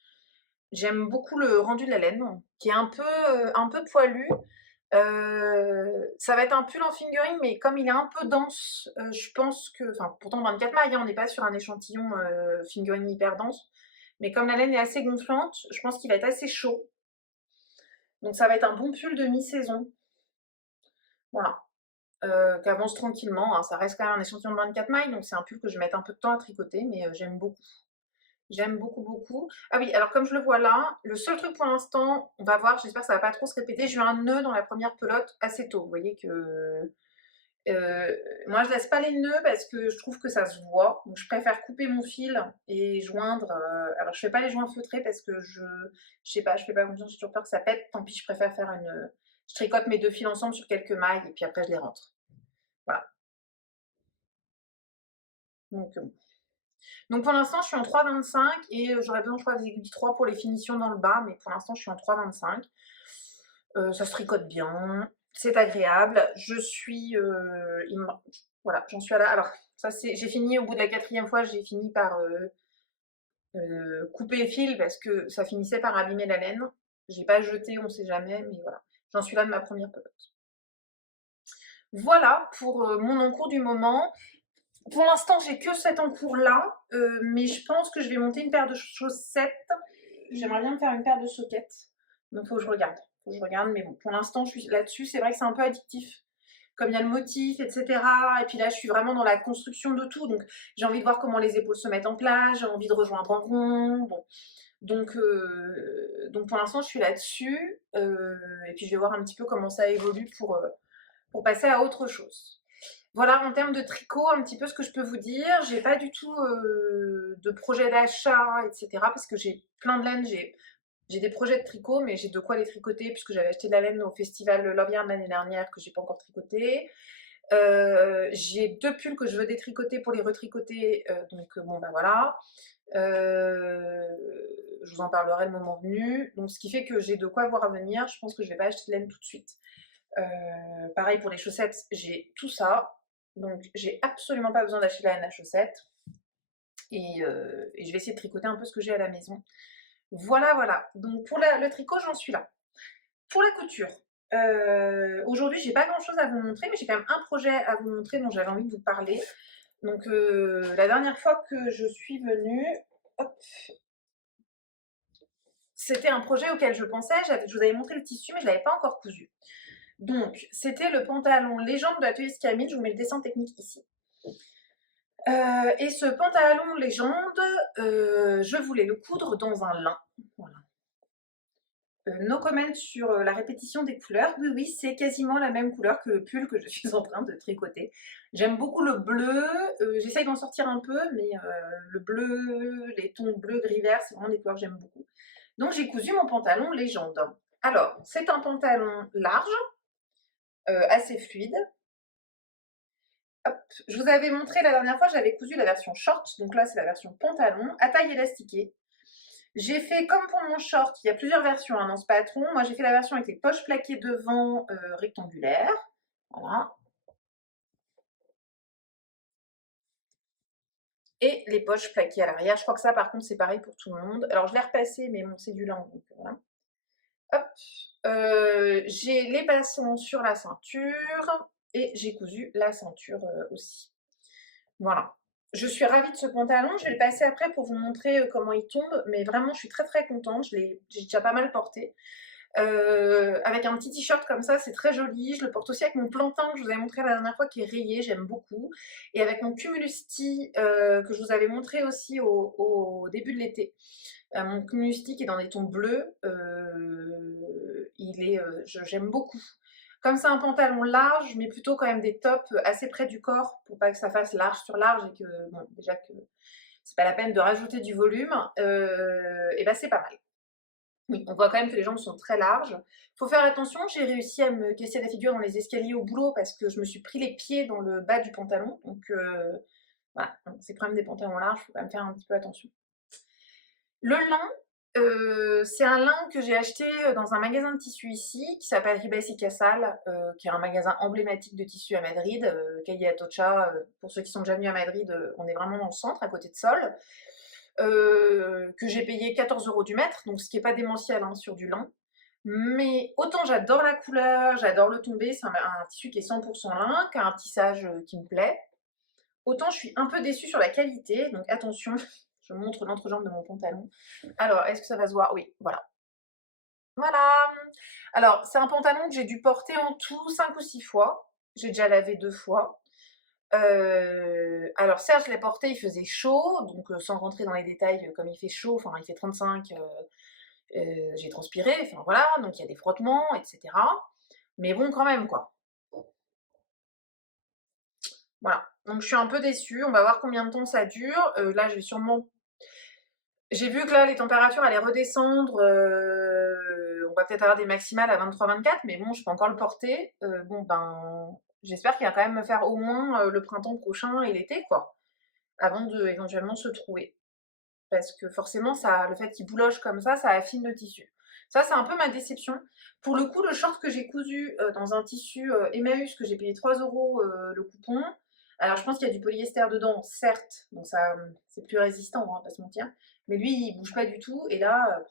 J'aime beaucoup le rendu de la laine, qui est un peu poilu. Ça va être un pull en fingering, mais comme il est un peu dense, je pense que... Enfin, pourtant 24 mailles, hein, on n'est pas sur un échantillon fingering hyper dense. Mais comme la laine est assez gonflante, je pense qu'il va être assez chaud. Donc ça va être un bon pull de mi-saison. Voilà. Qui avance tranquillement, hein. Ça reste quand même un échantillon de 24 mailles, donc c'est un pull que je vais mettre un peu de temps à tricoter, mais j'aime beaucoup. J'aime beaucoup, beaucoup. Ah oui, alors comme je le vois là, le seul truc pour l'instant, on va voir, j'espère que ça va pas trop se répéter, j'ai eu un nœud dans la première pelote assez tôt. Vous voyez que moi je laisse pas les nœuds parce que je trouve que ça se voit. Donc je préfère couper mon fil et joindre. Alors je fais pas les joints feutrés parce que je sais pas, je fais pas confiance, j'ai toujours peur que ça pète. Tant pis, je préfère faire une... Je tricote mes deux fils ensemble sur quelques mailles et puis après je les rentre. Voilà. Donc pour l'instant, je suis en 3,25 et j'aurais besoin, je crois, des aiguilles 3 pour les finitions dans le bas, mais pour l'instant, je suis en 3,25. Ça se tricote bien, c'est agréable. Je suis... voilà, j'en suis à là. Alors, ça c'est... J'ai fini, au bout de la 4e fois, j'ai fini par couper les fils parce que ça finissait par abîmer la laine. J'ai pas jeté, on sait jamais, mais voilà. J'en suis là de ma première pelote. Voilà pour mon encours du moment. Pour l'instant, j'ai que cet encours-là, mais je pense que je vais monter une paire de chaussettes. J'aimerais bien me faire une paire de soquettes. Donc, il faut que je regarde. Faut que je regarde, mais bon, pour l'instant, je suis là-dessus. C'est vrai que c'est un peu addictif, comme il y a le motif, etc. Et puis là, je suis vraiment dans la construction de tout. Donc, j'ai envie de voir comment les épaules se mettent en place. J'ai envie de rejoindre en rond. Bon. Donc pour l'instant, je suis là-dessus. Et puis, je vais voir un petit peu comment ça évolue pour passer à autre chose. Voilà, en termes de tricot, un petit peu ce que je peux vous dire. J'ai pas du tout de projet d'achat, etc. Parce que j'ai plein de laine. J'ai des projets de tricot, mais j'ai de quoi les tricoter puisque j'avais acheté de la laine au festival Love Yarn l'année dernière que j'ai pas encore tricoté. J'ai 2 pulls que je veux détricoter pour les retricoter. Donc bon, ben voilà. Je vous en parlerai le moment venu. Donc ce qui fait que j'ai de quoi voir à venir. Je pense que je vais pas acheter de laine tout de suite. Pareil pour les chaussettes, j'ai tout ça. Donc j'ai absolument pas besoin d'acheter de la laine à chaussettes. Et je vais essayer de tricoter un peu ce que j'ai à la maison. Voilà, voilà. Donc pour le tricot, j'en suis là. Pour la couture, aujourd'hui, j'ai pas grand chose à vous montrer, mais j'ai quand même un projet à vous montrer dont j'avais envie de vous parler. Donc la dernière fois que je suis venue, hop, c'était un projet auquel je pensais. Je vous avais montré le tissu, mais je ne l'avais pas encore cousu. Donc, c'était le pantalon Légende de l'atelier Scamille. Je vous mets le dessin technique ici. Et ce pantalon Légende, je voulais le coudre dans un lin. Voilà. No comment sur la répétition des couleurs. Oui, oui, c'est quasiment la même couleur que le pull que je suis en train de tricoter. J'aime beaucoup le bleu. J'essaye d'en sortir un peu, mais le bleu, les tons bleu, gris, vert, c'est vraiment des couleurs que j'aime beaucoup. Donc, j'ai cousu mon pantalon Légende. Alors, c'est un pantalon large, assez fluide. Hop. Je vous avais montré la dernière fois, j'avais cousu la version short, donc là c'est la version pantalon, à taille élastiquée. J'ai fait comme pour mon short, il y a plusieurs versions dans ce patron. Moi j'ai fait la version avec les poches plaquées devant rectangulaires. Voilà. Et les poches plaquées à l'arrière. Je crois que ça par contre c'est pareil pour tout le monde. Alors je l'ai repassé, mais bon c'est du lin, donc voilà. Hop. J'ai les passants sur la ceinture et j'ai cousu la ceinture aussi. Voilà. Je suis ravie de ce pantalon. Je vais le passer après pour vous montrer comment il tombe. Mais vraiment, je suis très très contente. J'ai déjà pas mal porté. Avec un petit t-shirt comme ça, c'est très joli. Je le porte aussi avec mon plantain que je vous avais montré la dernière fois qui est rayé. J'aime beaucoup. Et avec mon cumulusti que je vous avais montré aussi au début de l'été. Mon cumulusti qui est dans des tons bleus. J'aime beaucoup. Comme c'est un pantalon large, je mets plutôt quand même des tops assez près du corps pour pas que ça fasse large sur large et que, bon, déjà que c'est pas la peine de rajouter du volume, et ben c'est pas mal. Oui, on voit quand même que les jambes sont très larges. Faut faire attention, j'ai réussi à me casser la figure dans les escaliers au boulot parce que je me suis pris les pieds dans le bas du pantalon. Donc voilà, c'est quand même des pantalons larges, faut quand même faire un petit peu attention. Le lin, c'est un lin que j'ai acheté dans un magasin de tissus ici, qui s'appelle Ribes y Casal, qui est un magasin emblématique de tissus à Madrid, Calle Atocha. Pour ceux qui sont déjà venus à Madrid, on est vraiment dans le centre, à côté de Sol, que j'ai payé 14 € du mètre, donc ce qui n'est pas démentiel hein, sur du lin. Mais autant j'adore la couleur, j'adore le tombé, c'est un tissu qui est 100% lin, qui a un tissage qui me plaît. Autant je suis un peu déçue sur la qualité, donc attention, je montre l'entrejambe de mon pantalon. Alors, est-ce que ça va se voir? Oui, voilà. Voilà! Alors, c'est un pantalon que j'ai dû porter en tout 5 ou 6 fois. J'ai déjà lavé 2 fois. Alors certes, je l'ai porté, il faisait chaud, donc sans rentrer dans les détails, comme il fait chaud, enfin il fait 35, j'ai transpiré, enfin voilà, donc il y a des frottements, etc. Mais bon, quand même, quoi. Voilà. Donc je suis un peu déçue, on va voir combien de temps ça dure. Là, je vais sûrement... J'ai vu que là, les températures allaient redescendre. On va peut-être avoir des maximales à 23-24, mais bon, je peux encore le porter. Bon, ben, j'espère qu'il va quand même me faire au moins le printemps prochain et l'été, quoi, avant de éventuellement se trouer. Parce que forcément, ça, le fait qu'il bouloche comme ça affine le tissu. Ça, c'est un peu ma déception. Pour le coup, le short que j'ai cousu dans un tissu Emmaüs, que j'ai payé 3 € le coupon. Alors, je pense qu'il y a du polyester dedans, certes, donc ça, c'est plus résistant, on va pas se mentir. Mais lui, il bouge pas du tout, et là,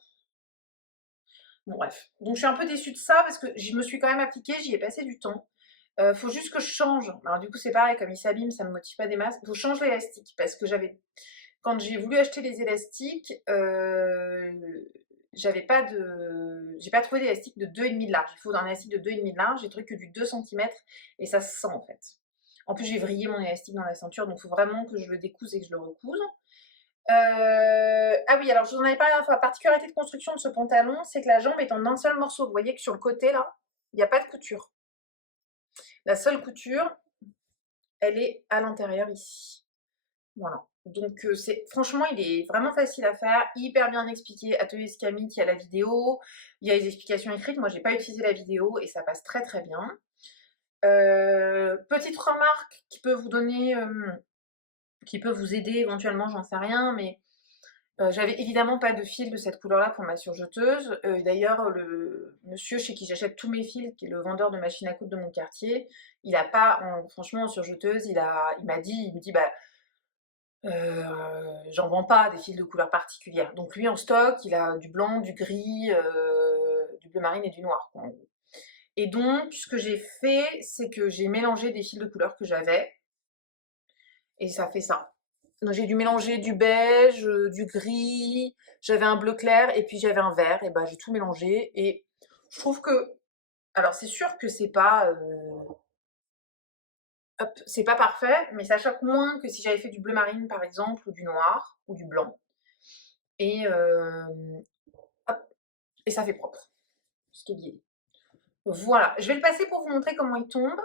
bon bref. Donc, je suis un peu déçue de ça, parce que je me suis quand même appliquée, j'y ai passé du temps. Faut juste que je change. Alors, du coup, c'est pareil, comme il s'abîme, ça me motive pas des masses. Faut changer l'élastique, parce que quand j'ai voulu acheter les élastiques, j'ai pas trouvé d'élastique de 2,5 de large. Il faut un élastique de 2,5 de large, j'ai trouvé que du 2 cm et ça se sent en fait. En plus, j'ai vrillé mon élastique dans la ceinture, donc il faut vraiment que je le découse et que je le recouse. Ah oui, alors je vous en avais parlé la fois, la particularité de construction de ce pantalon, c'est que la jambe est en un seul morceau. Vous voyez que sur le côté là, il n'y a pas de couture. La seule couture, elle est à l'intérieur ici. Voilà. Donc franchement, il est vraiment facile à faire, hyper bien expliqué. Atelier Scamit, il y a la vidéo, il y a les explications écrites. Moi, j'ai pas utilisé la vidéo et ça passe très très bien. Petite remarque qui peut vous donner, qui peut vous aider éventuellement, j'en sais rien, mais j'avais évidemment pas de fil de cette couleur-là pour ma surjeteuse. D'ailleurs, le monsieur chez qui j'achète tous mes fils, qui est le vendeur de machines à coudre de mon quartier, il a pas, franchement, en surjeteuse, il me dit, bah, j'en vends pas des fils de couleur particulière. Donc lui, en stock, il a du blanc, du gris, du bleu marine et du noir, quoi, en gros. Et donc, ce que j'ai fait, c'est que j'ai mélangé des fils de couleur que j'avais, et ça fait ça. Donc j'ai dû mélanger du beige, du gris, j'avais un bleu clair, et puis j'avais un vert, et ben j'ai tout mélangé, et je trouve que... Alors c'est sûr que c'est pas parfait, mais ça choque moins que si j'avais fait du bleu marine, par exemple, ou du noir, ou du blanc. Et, hop, et ça fait propre, ce qui est lié. Voilà, je vais le passer pour vous montrer comment il tombe.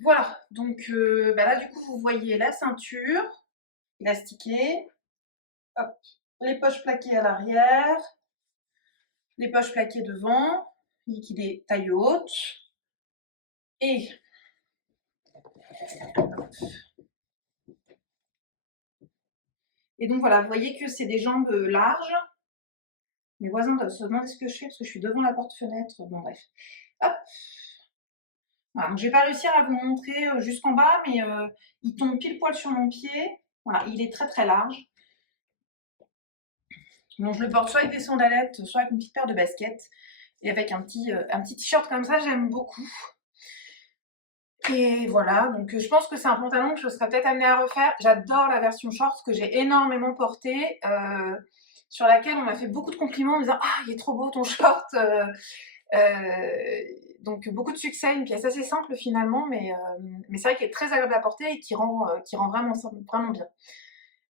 Voilà, donc bah là du coup vous voyez la ceinture élastiquée, hop, les poches plaquées à l'arrière, les poches plaquées devant, liquidées taille haute, et donc voilà, vous voyez que c'est des jambes larges. Mes voisins doivent se demander ce que je fais parce que je suis devant la porte-fenêtre. Bon, bref. Hop. Voilà, donc je vais pas réussir à vous montrer jusqu'en bas, mais il tombe pile poil sur mon pied. Voilà, il est très très large. Donc je le porte soit avec des sandalettes, soit avec une petite paire de baskets. Et avec un petit t-shirt comme ça, j'aime beaucoup. Et voilà, donc je pense que c'est un pantalon que je serais peut-être amenée à refaire. J'adore la version short que j'ai énormément portée, sur laquelle on m'a fait beaucoup de compliments en me disant «Ah, il est trop beau ton short!» Donc beaucoup de succès, une pièce assez simple finalement, mais c'est vrai qu'elle est très agréable à porter et qui rend vraiment, vraiment bien.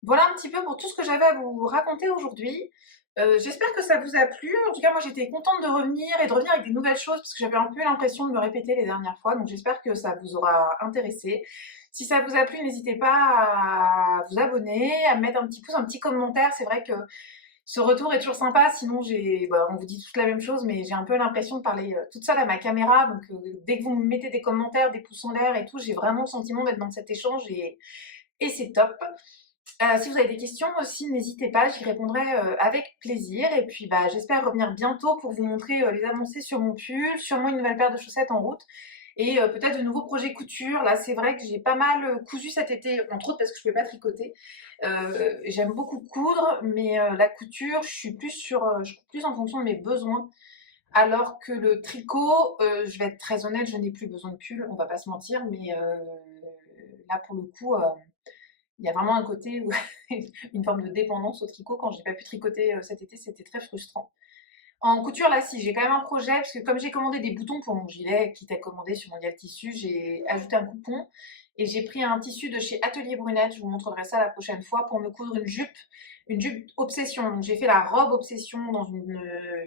Voilà un petit peu pour tout ce que j'avais à vous raconter aujourd'hui. J'espère que ça vous a plu. En tout cas, moi j'étais contente de revenir et de revenir avec des nouvelles choses parce que j'avais un peu l'impression de me répéter les dernières fois. Donc j'espère que ça vous aura intéressé. Si ça vous a plu, n'hésitez pas à vous abonner, à me mettre un petit pouce, un petit commentaire. C'est vrai que ce retour est toujours sympa. Sinon, on vous dit toute la même chose, mais j'ai un peu l'impression de parler toute seule à ma caméra. Donc dès que vous me mettez des commentaires, des pouces en l'air et tout, j'ai vraiment le sentiment d'être dans cet échange et c'est top. Si vous avez des questions aussi, n'hésitez pas, j'y répondrai avec plaisir. Et puis bah, j'espère revenir bientôt pour vous montrer les avancées sur mon pull, sûrement une nouvelle paire de chaussettes en route. et peut-être de nouveaux projets couture. Là, c'est vrai que j'ai pas mal cousu cet été, entre autres parce que je pouvais pas tricoter. J'aime beaucoup coudre, mais la couture, je couds plus en fonction de mes besoins. Alors que le tricot, je vais être très honnête, je n'ai plus besoin de pull, on va pas se mentir, mais là pour le coup, il y a vraiment un côté où une forme de dépendance au tricot. Quand j'ai pas pu tricoter cet été, c'était très frustrant. En couture, là, si, j'ai quand même un projet, parce que comme j'ai commandé des boutons pour mon gilet, quitte à commander sur Mondial Tissu, j'ai ajouté un coupon et j'ai pris un tissu de chez Atelier Brunette, je vous montrerai ça la prochaine fois, pour me coudre une jupe Obsession. Donc j'ai fait la robe Obsession dans une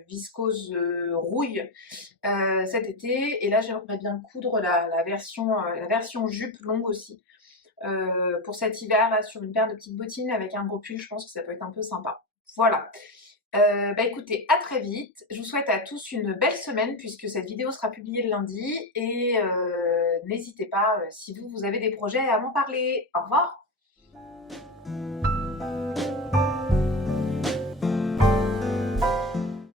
viscose rouille cet été, et là j'aimerais bien coudre la version jupe longue aussi. Pour cet hiver, là, sur une paire de petites bottines avec un gros pull, je pense que ça peut être un peu sympa. Voilà. Bah écoutez, à très vite. Je vous souhaite à tous une belle semaine puisque cette vidéo sera publiée le lundi et n'hésitez pas, si vous avez des projets, à m'en parler. Au revoir.